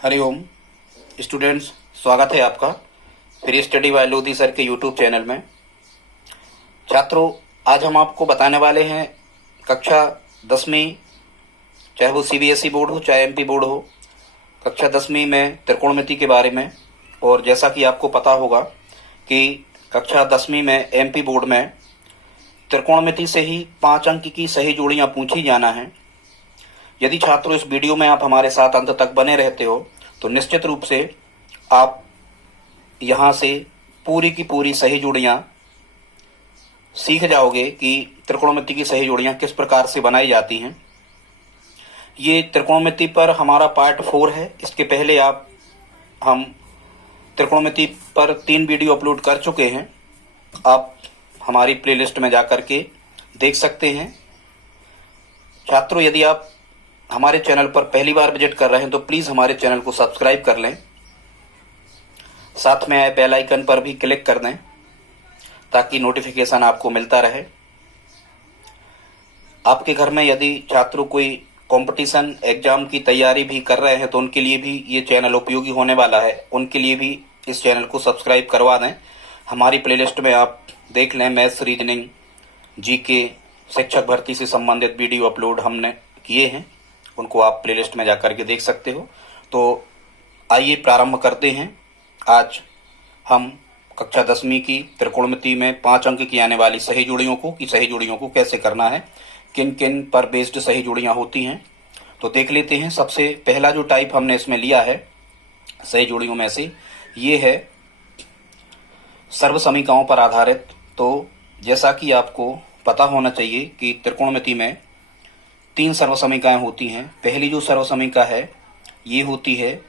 Hariom students, स्वागत है आपका free study bye Lodhi sir के यूट्यूब चैनल में। छात्रों, आज हम आपको बताने वाले हैं कक्षा 10वीं, चाहे वो सीबीएसई बोर्ड हो चाहे एमपी बोर्ड हो, कक्षा 10वीं में त्रिकोणमिति के बारे में। और जैसा कि आपको पता होगा कि कक्षा 10वीं में एमपी बोर्ड में त्रिकोणमिति से ही 5 अंक की सही जोड़ियां पूछी जाना है। यदि छात्रों इस वीडियो में आप हमारे साथ अंत तक बने रहते हो तो निश्चित रूप से आप यहां से पूरी की पूरी सही जोड़ियां सीख जाओगे कि त्रिकोणमिति की सही जोड़ियां किस प्रकार से बनाई जाती हैं। ये त्रिकोणमिति पर हमारा पार्ट 4 है। इसके पहले हम त्रिकोणमिति पर 3 वीडियो अपलोड कर चुके हैं। आप हमारी प्लेलिस्ट में जाकर के देख सकते हैं। छात्रों, यदि आप हमारे चैनल पर पहली बार विजिट कर रहे हैं तो प्लीज हमारे चैनल को सब्सक्राइब कर लें, साथ में आए बेल आइकन पर भी क्लिक कर दें ताकि नोटिफिकेशन आपको मिलता रहे। आपके घर में यदि छात्रों कोई कंपटीशन एग्जाम की तैयारी भी कर रहे हैं तो उनके लिए भी ये चैनल उपयोगी होने वाला है। उनके लिए भी इस चैनल को सब्सक्राइब करवा दें। हमारी प्लेलिस्ट में आप देख लें, मैथ्स, रीजनिंग, जीके, शिक्षक भर्ती से संबंधित वीडियो अपलोड हमने किए हैं, उनको आप प्लेलिस्ट में जाकर के देख सकते हो। तो आइए प्रारंभ करते हैं। आज हम कक्षा 10वीं की त्रिकोणमिति में 5 अंक की आने वाली सही जोड़ियों को कैसे करना है, किन किन पर बेस्ड सही जोड़ियां होती हैं, तो देख लेते हैं। सबसे पहला जो टाइप हमने इसमें लिया है सही जोड़ियों में से, ये है सर्वसमीकाओं पर आधारित। तो जैसा कि आपको पता होना चाहिए कि त्रिकोणमिति में 3 सर्वसमीकाएं होती हैं। पहली जो सर्वसमीका है ये होती है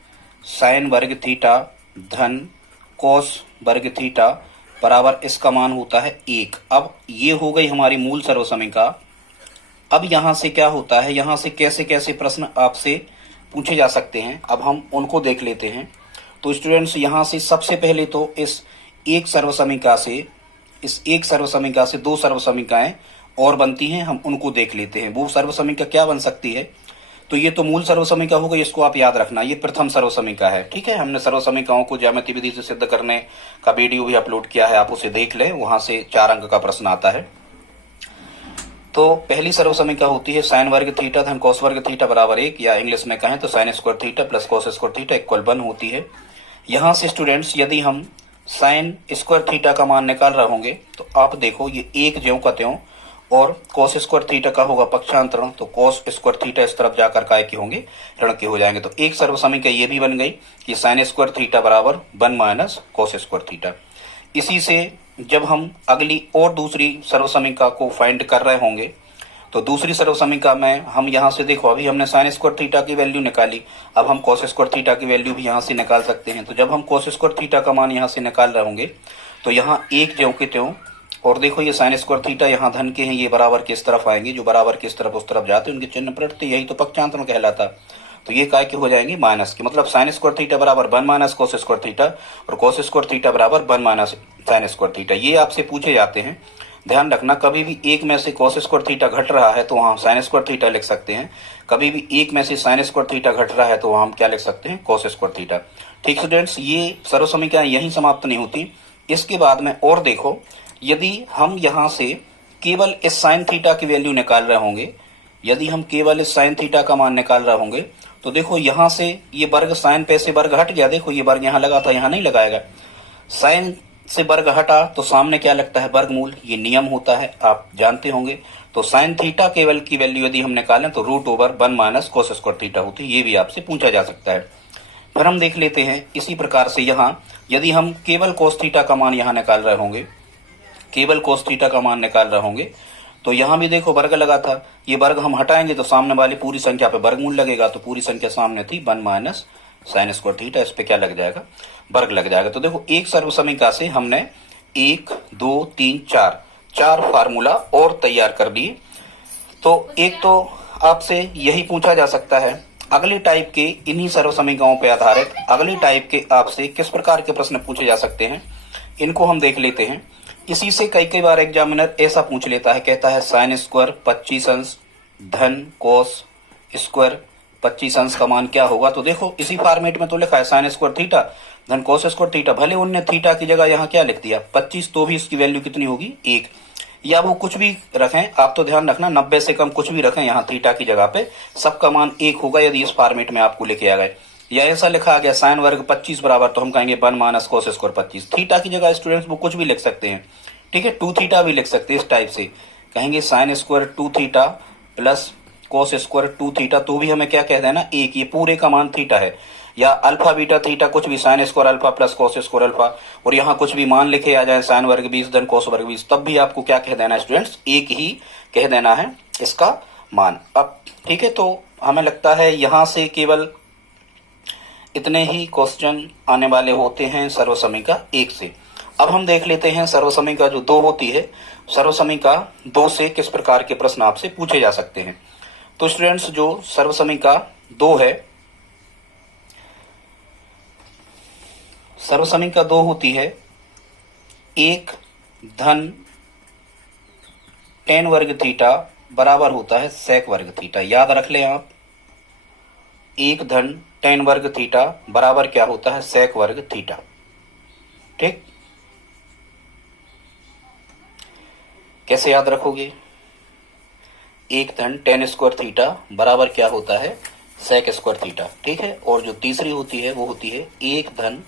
साइन वर्ग थीटा धन कोस वर्ग थीटा बराबर इसका मान होता है 1। अब ये हो गई हमारी मूल सर्वसमीका। अब यहां से क्या होता है, यहां से कैसे कैसे प्रश्न आपसे पूछे जा सकते हैं, अब हम उनको देख लेते हैं। तो स्टूडेंट्स, यहां से सबसे पहले तो इस एक सर्वसमीका से 2 सर्वसमीकाएं और बनती हैं, हम उनको देख लेते हैं। वो सर्वसमीका क्या बन सकती है, तो ये तो मूल सर्वसमीका हो गई, इसको आप याद रखना, ये प्रथम सर्वसमीका है। ठीक है, हमने सर्वसमीकाओं को ज्यामिति विधि से सिद्ध करने का वीडियो भी अपलोड किया है, आप उसे देख लें, वहां से 4 अंक का प्रश्न आता है। तो पहली सर्वसमीका होती है साइन वर्ग थीटा धन कोस वर्ग थीटा बराबर 1, या इंग्लिश में कहें तो sign square theta plus cos square theta equal 1 होती है। यहां से स्टूडेंट्स, यदि हम साइन स्क्वायर थीटा का मान निकाल रहे होंगे तो आप देखो ये 1 ज्यों का त्यों, और कोस स्क्वायर थीटा का होगा पक्षांतरण, तो कोस स्क्वायर थीटा इस तरफ जाकर काय के होंगे, ऋण के हो जाएंगे। तो एक सर्वसमीका ये भी बन गई कि साइन स्क्वायर थीटा बराबर 1 माइनस कोस स्क्वायर थीटा। इसी से जब हम अगली और दूसरी सर्वसमीका को फाइंड कर रहे होंगे तो दूसरी सर्वसमीका में हम यहाँ से देखो, अभी हमने साइन स्क्वायर थीटा की वैल्यू निकाली, अब हम कोस स्क्वायर थीटा की वैल्यू भी यहाँ से निकाल सकते हैं। तो जब हम कोस स्क्वायर थीटा का मान यहाँ से निकाल रहे होंगे तो यहाँ 1 ज्यों के त्यों, और देखो ये साइन स्क्वायर थीटा यहाँ धन के हैं, ये बराबर किस तरफ आएंगे, जो बराबर किस तरफ उस तरफ जाते हैं उनके चिन्ह पलटते, यही तो पक्षांतरण कहलाता। तो ये काय के हो जाएंगे माइनस के, मतलब साइन स्क्वायर थीटा बराबर 1 माइनस कोस स्क्वायर थीटा और कोस स्क्वायर थीटा बराबर 1 माइनस साइन स्क्वायर थीटा। ये आपसे पूछे जाते हैं। ध्यान रखना, कभी भी एक में से कोस स्क्वायर थीटा घट रहा है तो वहां साइन स्क्वायर थीटा लिख सकते हैं, कभी भी एक में से साइन स्क्वायर थीटा घट रहा है तो वहां हम क्या लिख सकते हैं, कोस स्क्वायर थीटा। ठीक स्टूडेंट्स, ये सर्वसमीकाएं यहीं समाप्त नहीं होती। इसके बाद में और देखो, यदि हम यहां से केवल इस साइन थीटा की वैल्यू निकाल रहे होंगे, यदि हम केवल इस साइन थीटा का मान निकाल रहे होंगे तो देखो यहां से ये वर्ग साइन पे से वर्ग हट गया, देखो ये वर्ग यहां लगा था, यहां नहीं लगाएगा। साइन से वर्ग हटा तो सामने क्या लगता है, वर्गमूल, ये नियम होता है, आप जानते होंगे। तो साइन थीटा केवल की वैल्यू यदि हम निकालें तो √1 माइनस कोस स्क्वायर थीटा होती है, ये भी आपसे पूछा जा सकता है। फिर हम देख लेते हैं इसी प्रकार से यहाँ यदि हम केवल कोस थीटा का मान यहाँ निकाल रहे होंगे, केवल कोस थीटा का मान निकाल रहे होंगे तो यहाँ भी देखो वर्ग लगा था, ये वर्ग हम हटाएंगे तो सामने वाली पूरी संख्या पे वर्गमूल लगेगा, तो पूरी संख्या सामने थी 1 माइनस साइन स्क्वायर थीटा, इस पे क्या लग जाएगा, वर्ग लग जाएगा। तो देखो एक सर्वसमीका से हमने 1 2 3 4 फार्मूला और तैयार कर दिए। तो एक तो आपसे यही पूछा जा सकता है, अगली टाइप के इन्हीं सर्वसमीकाओं पर आधारित अगली टाइप के आपसे किस प्रकार के प्रश्न पूछे जा सकते हैं, इनको हम देख लेते हैं। इसी से कई बार एग्जामिनर ऐसा पूछ लेता है, कहता है साइन स्क्वायर 25 अंश धन कोस स्क्वायर 25 अंश का मान क्या होगा। तो देखो इसी फॉर्मेट में तो लिखा है साइन स्क्वायर थीटा धन कोस स्क्वायर थीटा, भले उनने थीटा की जगह यहाँ क्या लिख दिया 25, तो भी इसकी वैल्यू कितनी होगी 1, या वो कुछ भी रखें, आप तो ध्यान रखना 90 से कम कुछ भी रखें यहाँ थीटा की जगह पे, सबका मान 1 होगा यदि इस फॉर्मेट में आपको लिखे आ गए। या ऐसा लिखा आ गया साइन वर्ग 25 बराबर, तो हम कहेंगे 1 माइनस कोस स्क्वायर 25। थीटा की जगह स्टूडेंट्स वो कुछ भी लिख सकते हैं, ठीक है, 2 थीटा भी लिख सकते हैं, इस टाइप से कहेंगे sine square 2 theta plus cos square 2 theta, तो भी हमें क्या कह देना 1, ये पूरे का मान थीटा है। या अल्फा बीटा थीटा कुछ भी sine square alpha plus cos square alpha, और यहाँ कुछ भी मान लिखे आ जाए साइन वर्ग 20 धन कोस वर्ग 20, तब भी आपको क्या कह देना है स्टूडेंट्स 1 ही कह देना है इसका मान। अब ठीक है, तो हमें लगता है यहाँ से केवल इतने ही क्वेश्चन आने वाले होते हैं सर्वसमीका 1 से। अब हम देख लेते हैं सर्वसमीका जो 2 होती है, सर्वसमीका 2 से किस प्रकार के प्रश्न आपसे पूछे जा सकते हैं। तो स्टूडेंट्स जो सर्वसमीका 2 है, सर्वसमीका 2 होती है 1 धन tan वर्ग थीटा बराबर होता है sec वर्ग थीटा। याद रख लें आप, 1 धन tan वर्ग थीटा बराबर क्या होता है sec वर्ग थीटा। ठीक, कैसे याद रखोगे, 1 धन tan स्क्वायर थीटा बराबर क्या होता है sec स्क्वायर थीटा। ठीक है, और जो तीसरी होती है वो होती है 1 धन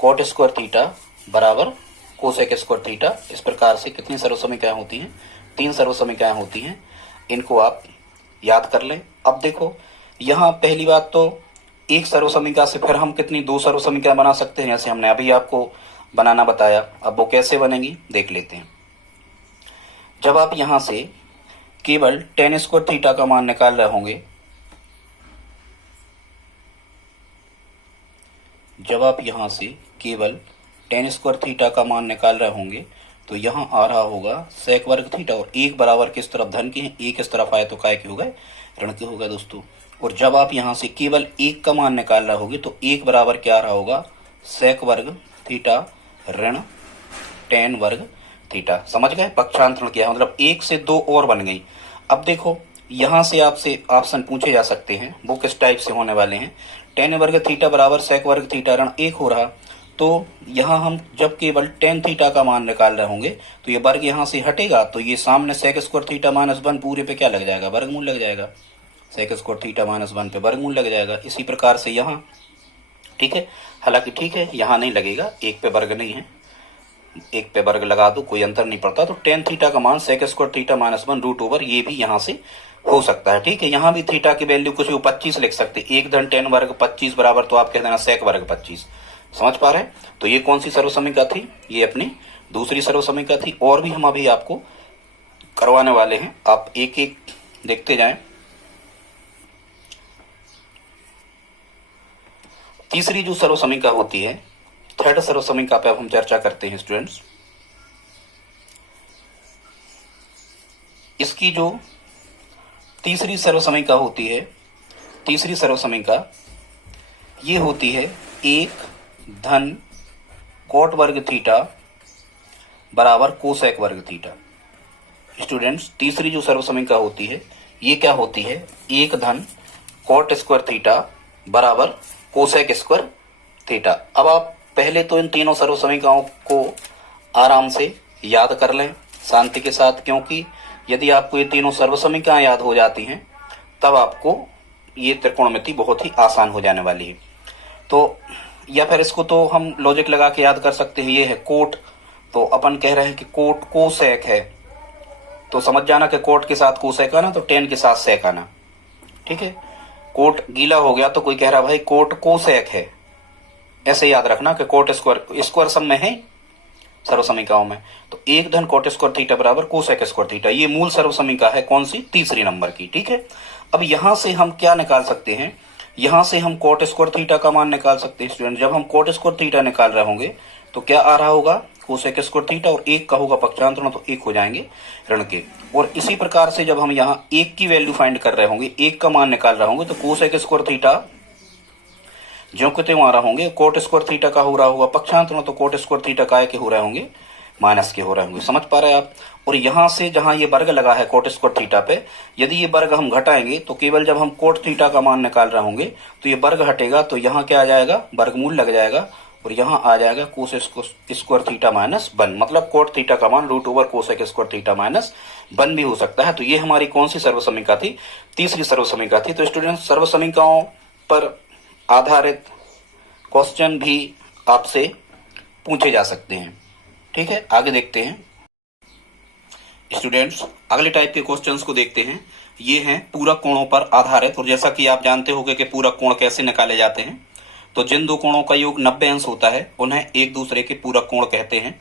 cot स्क्वायर थीटा बराबर कोसेक स्क्वायर थीटा। इस प्रकार से कितनी सर्वसमीकाएं होती हैं, 3 सर्वसमीकाएं होती हैं, इनको आप याद कर लें। अब देखो यहाँ पहली बात तो एक सर्वसमीका से फिर हम कितनी 2 सर्वसमीकाएं बना सकते हैं, जैसे हमने अभी आपको बनाना बताया। अब वो कैसे बनेंगी देख लेते हैं। जब आप यहाँ से केवल tan स्क्वायर थीटा का मान निकाल रहे होंगे, जब आप यहाँ से केवल tan स्क्वायर थीटा का मान निकाल रहे होंगे तो यहाँ आ रहा होगा sec वर्ग थीटा, और 1 बराबर किस तरफ धन के हैं, 1 इस तरफ आए तो काय के हो गए ऋण के हो गए दोस्तों। और जब आप यहाँ से केवल 1 का मान निकाल रहे होगे तो 1 बराबर क्या आ रहा होगा sec वर्ग थीटा ऋण tan वर्ग थीटा। समझ गए, पक्षांतरण किया मतलब 1 से 2 और बन गई। अब देखो यहाँ से आपसे ऑप्शन पूछे जा सकते हैं, वो किस टाइप से होने वाले हैं। tan वर्ग थीटा बराबर sec वर्ग थीटा ऋण 1 हो रहा, तो यहाँ हम जब केवल tan थीटा का मान निकाल रहे होंगे तो ये वर्ग यहाँ से हटेगा, तो ये सामने sec स्क्वायर थीटा माइनस 1 पूरे पे क्या लग जाएगा वर्गमूल लग जाएगा, sec स्क्वायर थीटा माइनस 1 पे वर्गमूल लग जाएगा। इसी प्रकार से यहाँ, ठीक है, हालांकि ठीक है यहाँ नहीं लगेगा, 1 पे वर्ग नहीं है, 1 पे वर्ग लगा दो कोई अंतर नहीं पड़ता। तो tan थीटा का मान sec square theta minus 1 root over ये भी यहाँ से हो सकता है। ठीक है, यहाँ भी थीटा की वैल्यू कुछ भी 25 लिख सकते, 1 धन tan वर्ग 25 बराबर, तो आप कह देना sec वर्ग 25। समझ पा रहे हैं, तो ये कौन सी सर्वसमीका थी, ये अपनी दूसरी सर्वसमीका थी। और भी हम अभी आपको करवाने वाले हैं, आप एक एक देखते जाएं। तीसरी जो सर्वसमीका होती है, थर्ड सर्वसमीका पे अब हम चर्चा करते हैं स्टूडेंट्स। इसकी जो तीसरी सर्वसमीका होती है, तीसरी सर्वसमीका ये होती है 1 धन कोट वर्ग थीटा बराबर कोसेक वर्ग थीटा। स्टूडेंट्स तीसरी जो सर्वसमीका होती है ये क्या होती है, 1 धन कोट स्क्वायर थीटा बराबर कोसेक स्क्वायर थीटा। अब आप पहले तो इन तीनों सर्वसमीकाओं को आराम से याद कर लें शांति के साथ, क्योंकि यदि आपको ये तीनों सर्वसमीकाएं याद हो जाती हैं तब आपको ये त्रिकोणमिति बहुत ही आसान हो जाने वाली है। तो या फिर इसको तो हम लॉजिक लगा के याद कर सकते हैं। ये है कोट, तो अपन कह रहे हैं कि कोट कोसेक है, तो समझ जाना कि कोट के साथ कोसेक आना तो tan के साथ सेक आना। ठीक है, कोट गीला हो गया तो कोई कह रहा भाई कोट कोसेक है, ऐसे याद रखना कि कोट स्क्वायर स्क्वायर सब में है सर्वसमीकाओं में। तो 1 धन कोट स्क्वायर थीटा बराबर कोसेक स्क्वायर थीटा, ये मूल सर्वसमीका है कौन सी, तीसरी नंबर की। ठीक है, अब यहां से हम क्या निकाल सकते हैं, यहां से हम कोट स्क्वायर थीटा का मान निकाल सकते हैं स्टूडेंट। जब हम कोट स्क्वायर थीटा निकाल रहे होंगे तो क्या आ रहा होगा कोसेक स्क्वायर थीटा, और 1 का होगा पक्षांतरण तो 1 हो जाएंगे ऋण के। और इसी प्रकार से जब हम यहाँ 1 की वैल्यू फाइंड कर रहे होंगे, 1 का मान निकाल रहे होंगे, तो कोसेक स्क्वायर थीटा जो कि त्यों आ रहा होंगे, कोट स्क्वायर थीटा का हो रहा होगा पक्षांतरण, तो कोट स्क्वायर थीटा काय के हो रहे होंगे माइनस के हो रहे होंगे। समझ पा रहे हैं आप? और यहां से जहां ये वर्ग लगा है कोट स्क्वायर थीटा पे, यदि ये वर्ग हम घटाएंगे तो केवल जब हम कोट थीटा का मान निकाल रहे होंगे तो ये वर्ग हटेगा, तो यहाँ क्या आ जाएगा, वर्गमूल लग जाएगा और यहाँ आ जाएगा कोस स्क्वायर थीटा माइनस 1, मतलब कोट थीटा का मान root over cosec square theta minus 1 भी हो सकता है। तो ये हमारी कौन सी सर्वसमीका थी? तीसरी सर्वसमीका थी। तो स्टूडेंट, सर्वसमीकाओं पर आधारित क्वेश्चन भी आपसे पूछे जा सकते हैं। ठीक है, आगे देखते हैं स्टूडेंट्स, अगले टाइप के क्वेश्चंस को देखते हैं। ये हैं पूरक कोणों पर आधारित, और जैसा कि आप जानते होंगे कि पूरक कोण कैसे निकाले जाते हैं। तो जिन दो कोणों का योग 90 अंश होता है उन्हें एक दूसरे के पूरक कोण कहते हैं,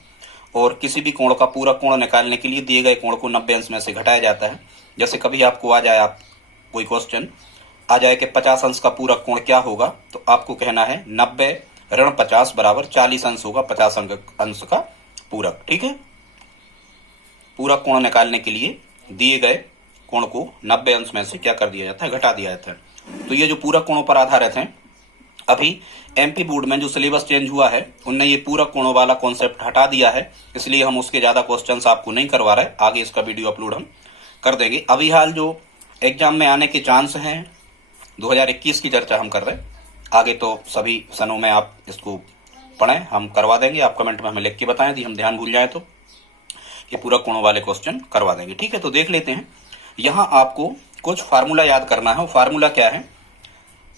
और किसी भी कोण का पूरक कोण निकालने के लिए दिए गए कोण को 90 अंश में से घटाया जाता है। जैसे कभी आपको आ जाए, आप कोई क्वेश्चन आ जाए कि 50 अंश का पूरक कोण क्या होगा, तो आपको कहना है 90 ऋण 50 बराबर 40 अंश होगा 50 अंश का पूरक। ठीक है, पूरक कोण निकालने के लिए दिए गए कोण को 90 अंश में से क्या कर दिया जाता है, घटा दिया जाता है। तो ये जो पूरक कोणों पर आधारित हैं, अभी एमपी बोर्ड में जो सिलेबस चेंज हुआ है उनने ये पूरक कोणों वाला कॉन्सेप्ट हटा दिया है, इसलिए हम उसके ज्यादा क्वेश्चंस आपको नहीं करवा रहे। आगे इसका वीडियो अपलोड हम कर देंगे। अभी हाल जो एग्जाम में आने के चांस हैं 2021 की चर्चा हम कर रहे हैं, आगे तो सभी सनों में आप इसको पढ़ें, हम करवा देंगे। आप कमेंट में हमें लिख के बताएं यदि हम ध्यान भूल जाए तो, ये पूरक कोणों वाले क्वेश्चन करवा देंगे। ठीक है, तो देख लेते हैं। यहाँ आपको कुछ फार्मूला याद करना है। फार्मूला क्या है,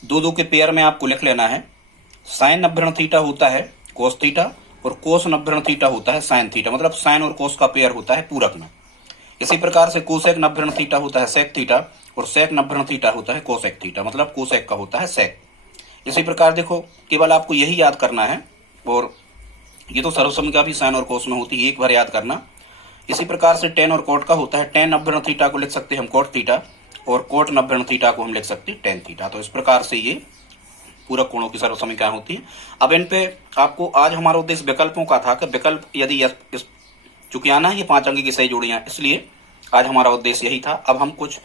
दो दो के पेयर में आपको लिख लेना है। साइन 90 ऋण थीटा होता है कोस थीटा, और कोस 90 ऋण थीटा होता है साइन थीटा, मतलब साइन और कोस का पेयर होता है पूरक में। इसी प्रकार से कोसेक 90 ऋण थीटा होता है सेक थीटा, और सेक 90 ऋण थीटा होता है कोसेक थीटा, मतलब कोसेक का होता है सेक। इसी प्रकार देखो, केवल आपको यही याद करना है, और ये तो सर्वसमीका भी साइन और कोस में होती है, एक बार याद करना। इसी प्रकार से टेन और कोट का होता है। टेन 90 ऋण थीटा को लिख सकते हैं हम कोट थीटा, और कोट 90 ऋण थीटा को हम लिख सकते हैं टेन थीटा। तो इस प्रकार से ये पूरक कोणों की सर्वसमीकाएं होती हैं। अब इन पे आपको आज हमारा उद्देश्य विकल्पों का था कि विकल्प यदि चूंकि आना है ये 5 अंक की सही जोड़ियां, इसलिए आज हमारा उद्देश्य यही था। अब हम कुछ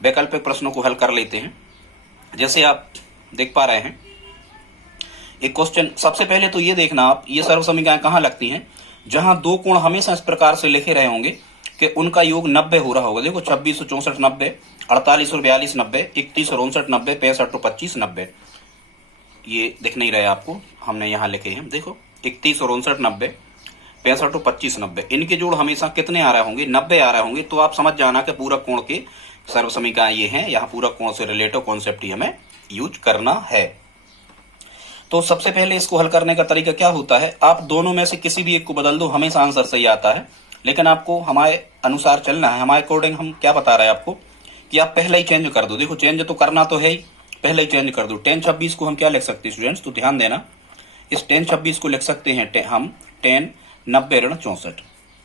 वैकल्पिक प्रश्नों को हल कर लेते हैं। जैसे आप देख पा रहे हैं एक क्वेश्चन, सबसे पहले तो ये देखना आप, ये सर्वसमीकाएं कहाँ लगती हैं, जहां दो कोण हमेशा इस प्रकार से लिखे रहे होंगे कि उनका योग 90 हो रहा होगा। देखो 26 और 64 90, 48 और 42 90, 31 और 59 90, 65 और 25 90। ये दिख नहीं रहे आपको, हमने यहाँ लिखे हैं। देखो 31 और 59 90, 65 और 25 90, इनके जोड़ हमेशा कितने आ रहे होंगे, 90 आ रहे होंगे। तो आप समझ जाना कि पूरक कोण के सर्वसमीकाएं ये हैं। यहाँ पूरक कोण से रिलेटिव कॉन्सेप्ट ही हमें यूज करना है। तो सबसे पहले इसको हल करने का तरीका क्या होता है, आप दोनों में से किसी भी एक को बदल दो, हमेशा आंसर सही आता है। लेकिन आपको हमारे अनुसार चलना है, हमारे अकॉर्डिंग। हम क्या बता रहे हैं आपको कि आप पहले ही चेंज कर दो। देखो चेंज तो करना तो है ही, पहले ही चेंज कर दो। 10 26 को हम क्या लिख सकते हैं स्टूडेंट्स, तो ध्यान देना, इस 10 26 को लिख सकते हैं हम 10 90 ऋण 64,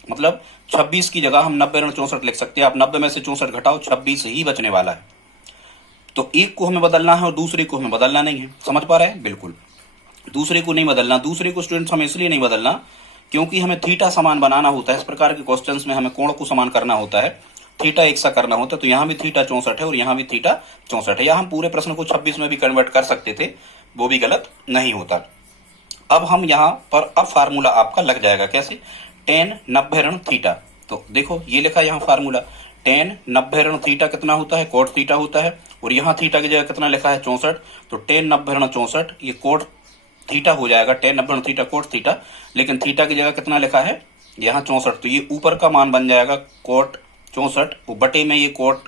मतलब 26 की जगह हम 90 ऋण 64 लिख सकते हैं। आप 90 में से 64 घटाओ, 26 ही बचने वाला है। तो एक को हमें बदलना है और दूसरे को हमें बदलना नहीं है। समझ पा रहे हैं? बिल्कुल दूसरे को नहीं बदलना। दूसरे को स्टूडेंट्स हमें इसलिए नहीं बदलना क्योंकि हमें थीटा समान बनाना होता है। इस प्रकार के क्वेश्चंस में हमें कोण को समान करना होता है, थीटा एक सा करना होता है। तो यहाँ भी थीटा 64 है और यहाँ भी थीटा 64 है। या हम पूरे प्रश्न को 26 में भी कन्वर्ट कर सकते थे, वो भी गलत नहीं होता। अब हम यहाँ पर अब फार्मूला आपका लग जाएगा कैसे, टेन 90 ऋण थीटा। तो देखो ये लिखा यहाँ फार्मूला, टेन 90 ऋण थीटा कितना होता है, कोट थीटा होता है। और यहाँ थीटा की जगह कितना लिखा है, 64। तो टेन 90 ऋण 64 ये कोट थीटा हो जाएगा, टेन 90 ऋण थीटा कोट थीटा। लेकिन थीटा की जगह कितना लिखा है यहाँ 64, तो ये ऊपर का मान बन जाएगा कोट 64, बटे में ये कोट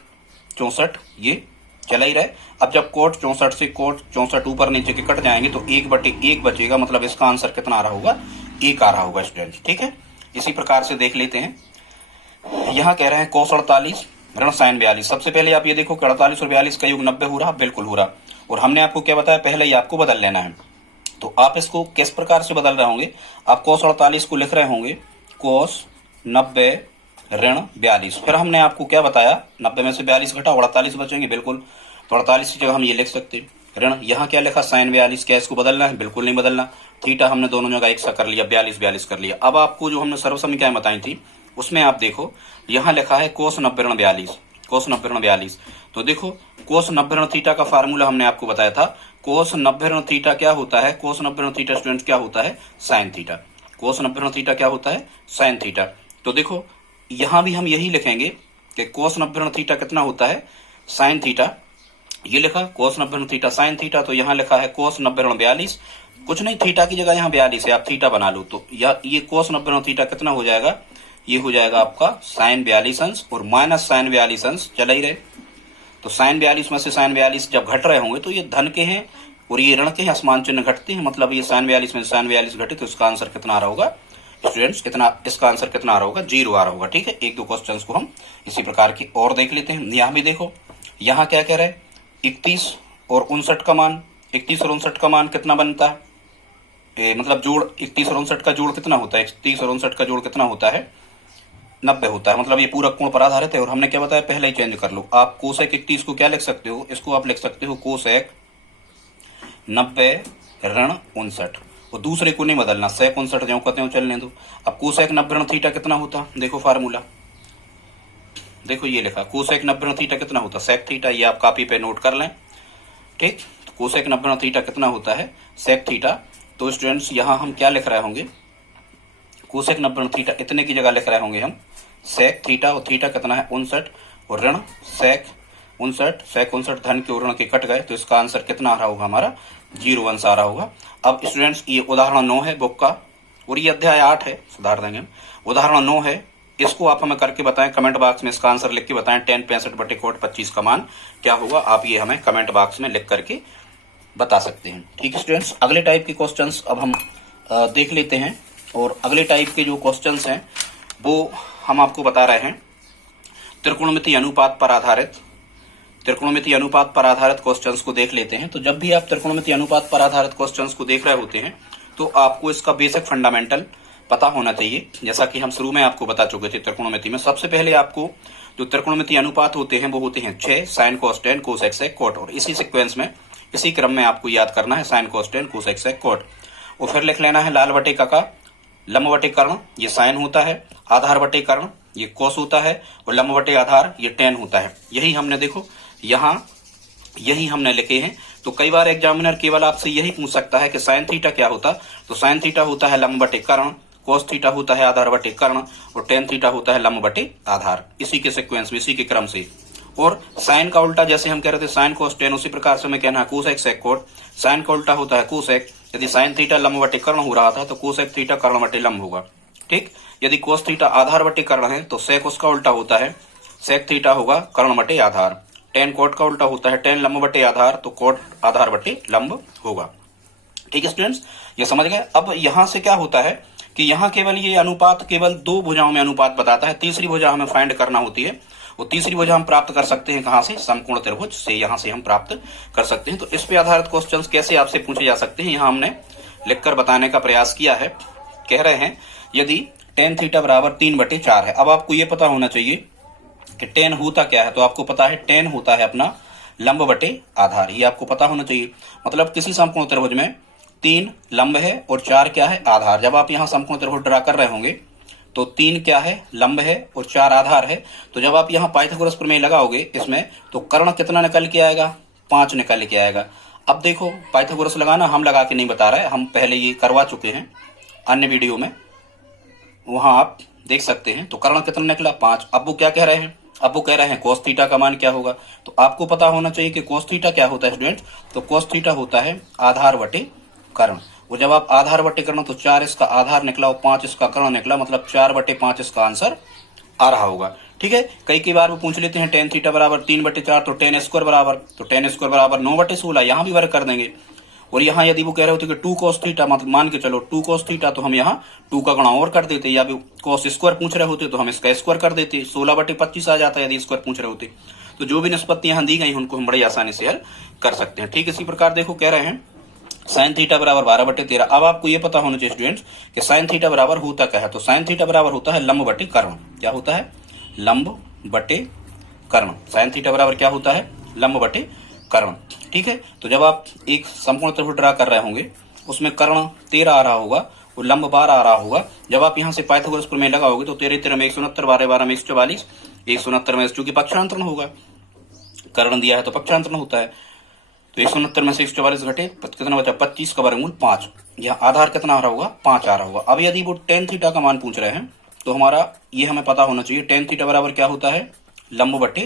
64, ये चला ही रहे। अब जब कोट 64 से कोट 64 ऊपर नीचे के कट जाएंगे तो 1/1 बचेगा, मतलब इसका आंसर कितना आ रहा होगा, 1 आ रहा होगा स्टूडेंट। ठीक है, इसी प्रकार से देख लेते हैं। यहाँ कह रहे हैं कोस 48 ऋण साइन 42। सबसे पहले आप ये देखो कि 48 और 42 का योग 90 हो रहा, बिल्कुल हो रहा। और हमने आपको क्या बताया, पहले ही आपको बदल लेना है। तो आप इसको किस प्रकार से बदल रहे होंगे, आप कोस 48 को लिख रहे होंगे कोस 90 ऋण 42। फिर हमने आपको क्या बताया, 90 में से 42 घटाओ, 48 बचेंगे, बिल्कुल। तो 48 की जगह हम ये लिख सकते हैं ऋण, यहाँ क्या लिखा साइन 42। क्या इसको बदलना है, बिल्कुल नहीं बदलना। थीटा हमने दोनों जगह एक सा कर लिया, 42 कर लिया। अब आपको जो हमने सर्वसमीकाएं बताई थी उसमें आप देखो यहाँ लिखा है कोस 90 ऋण 42, कोस 90 ऋण 42। तो देखो कोस 90 ऋण थीटा का फार्मूला हमने आपको बताया था। कोस 90 ऋण थीटा क्या होता है, कोस 90 ऋण थीटा स्टूडेंट क्या होता है, साइन थीटा। कोस 90 ऋण थीटा क्या होता है, साइन थीटा। तो देखो यहां भी हम यही लिखेंगे कि कोस 90 ऋण थीटा कितना होता है, साइन थीटा। ये लिखा कोस 90 ऋण थीटा साइन थीटा, तो यहाँ लिखा है कोस 90 ऋण 42, कुछ नहीं थीटा की जगह यहाँ 42 है, आप थीटा बना लो। तो ये कोस 90 ऋण थीटा कितना हो जाएगा, ये हो जाएगा आपका साइन 42 अंश और माइनस साइन 42 अंश चला ही रहे। तो साइन 42 में से साइन 42 जब घट रहे होंगे तो ये धन के हैं और ये ऋण के हैं, असमान चिन्ह घटते हैं, मतलब ये साइन 42 में साइन 42 घटे तो इसका आंसर कितना आ रहा होगा स्टूडेंट्स, कितना इसका आंसर कितना आ रहा होगा, 0 आ रहा होगा। ठीक है, एक दो क्वेश्चन को हम इसी प्रकार की और देख लेते हैं। यहाँ भी देखो, यहाँ क्या कह रहा है, 31 और 59 का मान, 31 और 59 का मान कितना बनता है, मतलब जोड़ 31 और 59 का जोड़ कितना होता है, 31 और 59 का जोड़ कितना होता है, 90 होता है। मतलब ये पूरा कोण पर आधारित है। और हमने क्या बताया, पहले ही चेंज कर लो, आप कोसेक 31 को क्या लिख सकते हो, इसको आप लिख सकते हो कोसेक 90 ऋण 59, और दूसरे को नहीं बदलना, सेक 59 जो कहते हो चलने दो। अब कोसेक 90 ऋण थीटा कितना होता, देखो फार्मूला, देखो ये लिखा कोसेक 90 ऋण थीटा कितना होता, सेक थीटा, ये आप कॉपी पे नोट कर लें। ठीक, तो कोसेक 90 ऋण थीटा कितना होता है, सेक थीटा। तो स्टूडेंट्स यहाँ हम क्या लिख रहे होंगे, कोसेक 90 ऋण थीटा इतने की जगह लिख रहे होंगे हम सेक थीटा, और थीटा कितना है 59, और ऋण सेक 59, सेक 59 धन के ऋण के कट गए, तो इसका आंसर कितना आ रहा होगा हमारा, 0 अंश आ रहा होगा। अब स्टूडेंट्स ये उदाहरण 9 है बुक का, और ये अध्याय 8 है, सुधार देंगे हम। उदाहरण 9 है, इसको आप हमें करके बताएं, कमेंट बॉक्स में इसका आंसर लिख के बताएं, 10 65 बटे कोट 25 का मान क्या होगा, आप ये हमें कमेंट बॉक्स में लिख करके बता सकते हैं। ठीक है स्टूडेंट्स, अगले टाइप के क्वेश्चंस अब हम देख लेते हैं। और अगले टाइप के जो क्वेश्चंस हैं वो हम आपको बता रहे हैं त्रिकोणमितीय अनुपात पर आधारित, त्रिकोणमितीय अनुपात पर आधारित क्वेश्चंस को देख लेते हैं। तो जब भी आप त्रिकोणमितीय अनुपात पर आधारित क्वेश्चंस को देख रहे होते हैं तो आपको इसका बेसिक फंडामेंटल पता होना चाहिए। जैसा कि हम शुरू में आपको बता चुके थे, त्रिकोणमिति में सबसे पहले आपको जो त्रिकोणमितीय अनुपात होते हैं वो होते हैं 6 sine cos tan cosec sec cot, और इसी सीक्वेंस में इसी क्रम में आपको याद करना है sine cos tan cosec sec cot. और फिर लिख लेना है लाल बटे का लंब बटे कर्ण, ये साइन होता है, आधार बटे कर्ण ये कोस होता है, और लंब बटे आधार ये टेन होता है। यही हमने देखो यहाँ यही हमने लिखे हैं। तो कई बार एग्जामिनर केवल आपसे यही पूछ सकता है कि साइन थीटा क्या होता, तो साइन थीटा होता है लंब बटे कर्ण, कोस थीटा होता है आधार बटे कर्ण, और टेन थीटा होता है लंब बटे आधार, इसी के सीक्वेंस में, इसी के क्रम से। और साइन का उल्टा जैसे हम कह रहे थे साइन कोस टेन, उसी प्रकार से हमें कहना है कोसेक सेक कोट, साइन का उल्टा होता है कोसेक। यदि साइन थीटा लंब बटे कर्ण हो रहा था तो कोसेक थीटा कर्ण बटे लंब होगा। ठीक, यदि कोस थीटा आधार बटे कर्ण है तो सेक उसका उल्टा होता है, सेक थीटा होगा कर्ण बटे आधार। टेन कोट का उल्टा होता है टेन लंब बटे आधार, तो कोट आधार बटे लंब होगा। ठीक है स्टूडेंट्स, ये समझ गए। अब यहां से क्या होता है कि यहाँ केवल ये अनुपात केवल दो भुजाओं में अनुपात बताता है, तीसरी भुजा हमें फाइंड करना होती है। और तीसरी भुजा हम प्राप्त कर सकते हैं कहां से, समकोण त्रिभुज से, यहां से हम प्राप्त कर सकते हैं। तो इस पे आधारित क्वेश्चंस कैसे आपसे पूछे जा सकते हैं, यहाँ हमने लिखकर बताने का प्रयास किया है। कह रहे हैं यदि टेन थीटा बराबर 3/4 है। अब आपको ये पता होना चाहिए कि टेन होता क्या है, तो आपको पता है टेन होता है अपना लंब बटे आधार, ये आपको पता होना चाहिए। मतलब किसी समकोण त्रिभुज में 3 लंब है और 4 क्या है, आधार। जब आप यहाँ समकोण त्रिभुज ड्रा कर रहे होंगे तो 3 क्या है, लंब है, और 4 आधार है। तो जब आप यहाँ पाइथागोरस प्रमेय लगाओगे इसमें, तो कर्ण कितना निकल के आएगा, 5 निकल के आएगा। अब देखो पाइथागोरस लगाना हम लगा के नहीं बता रहे, हम पहले ये करवा चुके हैं अन्य वीडियो में, वहां आप देख सकते हैं। तो कर्ण कितना निकला, 5। अब वो क्या कह रहे हैं, अब वो कह रहे हैं कोस थीटा का मान क्या होगा। तो आपको पता होना चाहिए कि कोस थीटा क्या होता है स्टूडेंट, तो कोस थीटा होता है आधार बटे कर्ण। और जब आप आधार बटे कर्ण, तो 4 इसका आधार निकला और 5 इसका कर्ण निकला, मतलब 4/5 इसका आंसर आ रहा होगा। ठीक है, कई बार वो पूछ लेते हैं टेन थीटा बराबर 3/4, तो टेन स्क्वायर बराबर, तो टेन स्क्वायर बराबर 9/16, यहाँ भी वर्क कर देंगे। और यहाँ यदि वो कह रहे होते कि 2 cos थीटा, मतलब मान के चलो 2 cos थीटा, तो हम यहाँ 2 का गुणा और कर देते, या भी cos स्क्वायर पूछ रहे होते तो हम इसका स्क्वायर कर देते, 16/25 आ जाता है यदि स्क्वायर पूछ रहे होते। तो जो भी निष्पत्ति यहाँ दी गई उनको हम बड़ी आसानी से हल कर सकते हैं। ठीक, इसी प्रकार देखो कह रहे हैं साइन थीटा बराबर 12/13। अब आपको ये पता होना चाहिए स्टूडेंट्स कि साइन थीटा बराबर होता क्या है, तो साइन थीटा बराबर होता है लंब बटे कर्ण। क्या होता है, लंब बटे कर्ण। साइन थीटा बराबर क्या होता है, लंब बटे कर्ण। ठीक है, तो जब आप एक समकोण त्रिभुज ड्रा कर रहे होंगे उसमें कर्ण 13 आ रहा होगा और लंब 12 आ रहा होगा। जब आप यहाँ से पाइथागोरस प्रमेय लगाओगे तो 13 में 169, 12 में 144, 169 में चूंकि पक्षांतरण होगा, कर्ण दिया है तो पक्षांतरण होता है। तो 169 में से 144 घटे कितना बचा, 25 का वर्गमूल 5। यहाँ आधार कितना आ रहा होगा, 5 आ रहा होगा। अब यदि वो tan थीटा का मान पूछ रहे हैं तो हमारा ये हमें पता होना चाहिए, tan थीटा बराबर क्या होता है, लंब बटे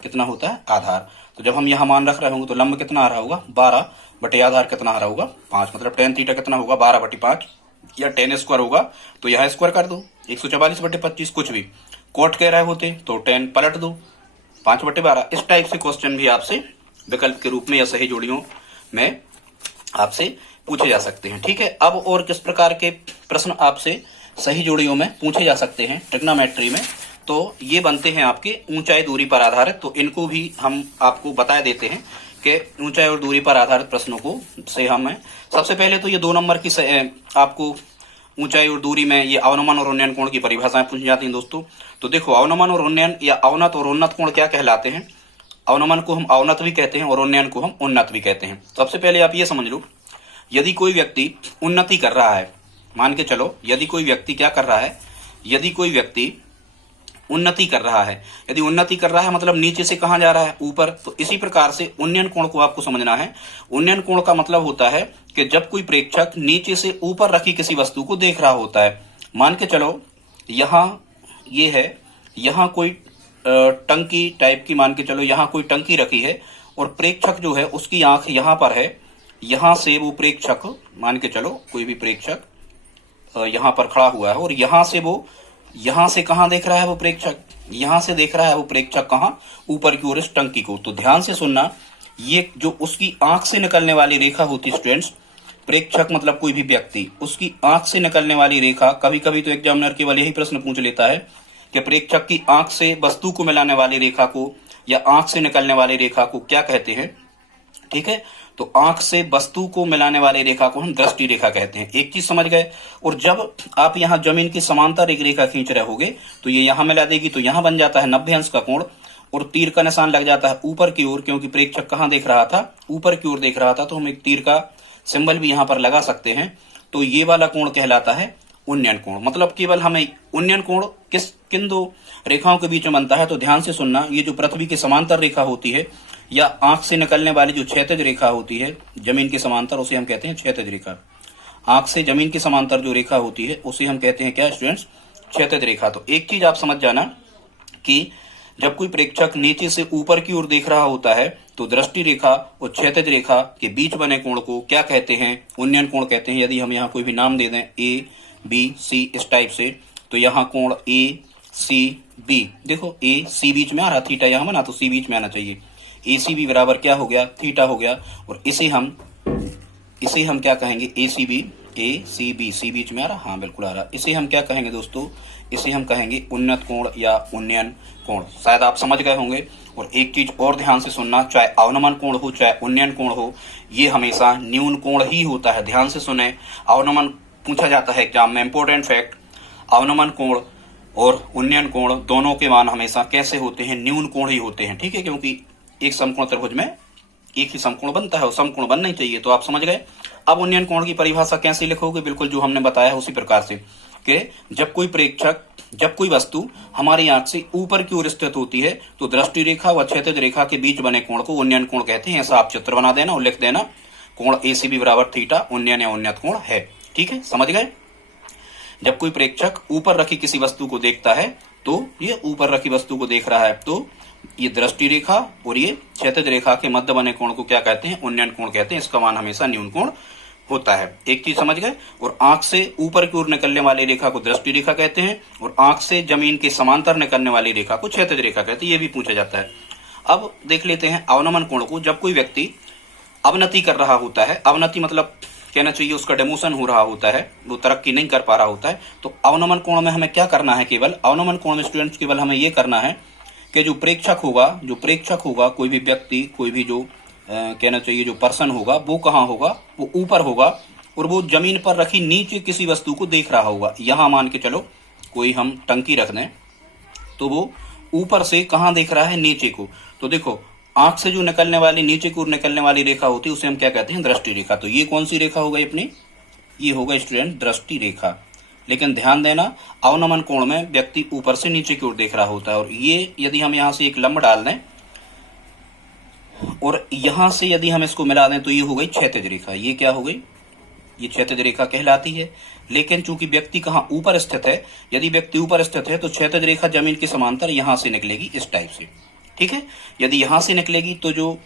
कितना होता है, आधार। तो जब हम यहाँ मान रख रहे होंगे तो लंब कितना आ रहा होगा, 12 बटे आधार कितना आ रहा होगा, 5। मतलब tan थीटा कितना होगा, 12 बटे 5, या tan स्क्वायर होगा तो यहाँ स्क्वायर कर दो, 144 बटे 25 कुछ भी कोट कह रहे होते तो tan पलट दो, 5 बटे 12। इस टाइप से क्वेश्चन भी आपसे विकल्प के रूप में या सही जोड़ियों में आपसे पूछे जा सकते हैं। ठीक है, अब और किस प्रकार के प्रश्न आपसे सही जोड़ियों में पूछे जा सकते हैं ट्रिग्नोमेट्री में, तो ये बनते हैं आपके ऊंचाई दूरी पर आधारित। तो इनको भी हम आपको बता देते हैं कि ऊंचाई और दूरी पर आधारित प्रश्नों को से हम सबसे पहले तो ये 2 नंबर की आपको ऊंचाई और दूरी में ये अवनमन और उन्नयन कोण की परिभाषाएं पूछी जाती हैं दोस्तों। तो देखो, अवनमन और उन्नयन या अवनत और उन्नत कोण क्या कहलाते हैं। अवनमन को हम अवनत भी कहते हैं और उन्नयन को हम उन्नत भी कहते हैं। सबसे पहले आप ये समझ लो, यदि कोई व्यक्ति उन्नति कर रहा है, मान के चलो यदि कोई व्यक्ति क्या कर रहा है, यदि कोई व्यक्ति उन्नति कर रहा है, यदि उन्नति कर रहा है मतलब नीचे से कहां जा रहा है, ऊपर। तो इसी प्रकार से उन्नयन कोण को आपको समझना है। उन्नयन कोण का मतलब होता है कि जब कोई प्रेक्षक नीचे से ऊपर रखी किसी वस्तु को देख रहा होता है। मान के चलो यहाँ ये है, यहाँ कोई टंकी टाइप की, मान के चलो यहाँ कोई टंकी रखी है और प्रेक्षक जो है उसकी आंख यहाँ पर है। यहाँ से वो प्रेक्षक, मान के चलो कोई भी प्रेक्षक यहाँ पर खड़ा हुआ है और यहाँ से वो, यहाँ से कहाँ देख रहा है वो प्रेक्षक, यहाँ से देख रहा है वो प्रेक्षक कहाँ, ऊपर की ओर इस टंकी को। तो ध्यान से सुनना, ये जो उसकी आंख से निकलने वाली रेखा होती स्टूडेंट्स, प्रेक्षक मतलब कोई भी व्यक्ति, उसकी आंख से निकलने वाली रेखा, कभी कभी तो एग्जामिनर केवल यही प्रश्न पूछ लेता है कि प्रेक्षक की आंख से वस्तु को मिलाने वाली रेखा को या आंख से निकलने वाली रेखा को क्या कहते हैं। ठीक है, तो आंख से वस्तु को मिलाने वाली रेखा को हम दृष्टि रेखा कहते हैं। एक चीज समझ गए। और जब आप यहाँ जमीन की समांतर एक रेखा खींच रहे होगे तो ये यहाँ मिला देगी, तो यहाँ बन जाता है 90 अंश का कोण और तीर का निशान लग जाता है ऊपर की ओर, क्योंकि प्रेक्षक कहाँ देख रहा था, ऊपर की ओर देख रहा था। तो हम एक तीर का सिंबल भी यहाँ पर लगा सकते हैं। तो ये वाला कोण कहलाता है उन्नयन कोण। मतलब केवल हमें उन्नयन कोण किन 2 रेखाओं के बीच में बनता है। तो ध्यान से सुनना, ये जो पृथ्वी की समांतर रेखा होती है या आंख से निकलने वाली जो क्षैतिज रेखा होती है जमीन के समांतर, उसे हम कहते हैं क्षैतिज रेखा। आंख से जमीन के समांतर जो रेखा होती है उसे हम कहते हैं क्या स्टूडेंट्स, क्षैतिज रेखा। तो एक चीज आप समझ जाना कि जब कोई प्रेक्षक नीचे से ऊपर की ओर देख रहा होता है तो दृष्टि रेखा और क्षैतिज रेखा के बीच बने कोण को क्या कहते हैं, उन्नयन कोण कहते हैं। यदि हम यहाँ कोई भी नाम दे दें A B C इस टाइप से, तो यहाँ कोण A C B, देखो A C बीच में आ रहा, थीटा यहाँ बना तो C बीच में आना चाहिए। ACB बराबर क्या हो गया, थीटा हो गया। और इसे हम क्या कहेंगे, ACB, C बीच में आ रहा, हाँ बिल्कुल आ रहा। इसे हम क्या कहेंगे दोस्तों, इसे हम कहेंगे उन्नत कोण या उन्नयन कोण। शायद आप समझ गए होंगे। और एक चीज और ध्यान से सुनना, चाहे अवनमन कोण हो चाहे उन्नयन कोण हो, ये हमेशा न्यून कोण ही होता है। ध्यान से सुने, अवनमन पूछा जाता है एग्जाम में, इंपोर्टेंट फैक्ट, अवनमन कोण और उन्नयन कोण दोनों के मान हमेशा कैसे होते हैं, न्यून कोण ही होते हैं। ठीक है, क्योंकि एक समकोण त्रिभुज में एक ही समकोण बनता है और समकोण बनना ही चाहिए। तो आप समझ गए। अब उन्नयन कोण की परिभाषा कैसे लिखोगे, बिल्कुल जो हमने बताया उसी प्रकार से कि जब कोई प्रेक्षक, जब कोई वस्तु हमारी आंख से ऊपर की ओर स्थित होती है तो दृष्टि रेखा व क्षैतिज रेखा के बीच बने कोण को उन्नयन कोण कहते हैं। ऐसा आप चित्र बना देना और लिख देना, कोण ACB बराबर थीटा उन्नयन या उन्नत कोण है। ठीक है, समझ गए। जब कोई प्रेक्षक ऊपर रखी किसी वस्तु को देखता है तो ये ऊपर रखी वस्तु को देख रहा है, तो ये दृष्टि रेखा और ये क्षैतिज रेखा के मध्य बने कोण को क्या कहते हैं, उन्नयन कोण कहते हैं। इसका मान हमेशा न्यून कोण होता है। एक चीज समझ गए। और आंख से ऊपर की ओर निकलने वाली रेखा को दृष्टि रेखा कहते हैं और आंख से जमीन के समांतर निकलने वाली रेखा को क्षैतिज रेखा कहते हैं। ये भी पूछा जाता है। अब देख लेते हैं अवनमन कोण को। जब कोई व्यक्ति अवनति कर रहा होता है, अवनति मतलब कहना चाहिए उसका डेमोशन हो रहा होता है, वो तरक्की नहीं कर पा रहा होता है, तो अवनमन कोण में हमें क्या करना है, केवल अवनमन कोण में स्टूडेंट्स केवल हमें ये करना है कि जो प्रेक्षक होगा, कोई भी व्यक्ति, कोई भी जो कहना चाहिए जो पर्सन होगा, वो कहाँ होगा, वो ऊपर होगा और वो जमीन पर रखी नीचे किसी वस्तु को देख रहा होगा। यहाँ मान के चलो कोई हम टंकी रख दें तो वो ऊपर से कहाँ देख रहा है, नीचे को। तो देखो आंख से जो निकलने वाली, नीचे की ओर निकलने वाली रेखा होती है उसे हम क्या कहते हैं, दृष्टि रेखा। तो ये कौन सी रेखा होगा अपनी, ये होगा स्टूडेंट दृष्टि रेखा। लेकिन ध्यान देना, अवनमन कोण में व्यक्ति ऊपर से नीचे की ओर देख रहा होता है। और ये यदि हम यहाँ से एक लंब डाल दें, और यहां से यदि हम इसको मिला दें तो ये हो गई क्षैतिज रेखा। ये क्या हो गई? ये क्षैतिज रेखा कहलाती है। लेकिन चूंकि व्यक्ति कहाँ ऊपर स्थित है, यदि व्यक्ति ऊपर स्थित है तो क्षैतिज रेखा जमीन के समांतर यहां से निकलेगी इस टाइप से। ठीक है, यदि यहां से निकलेगी तो जो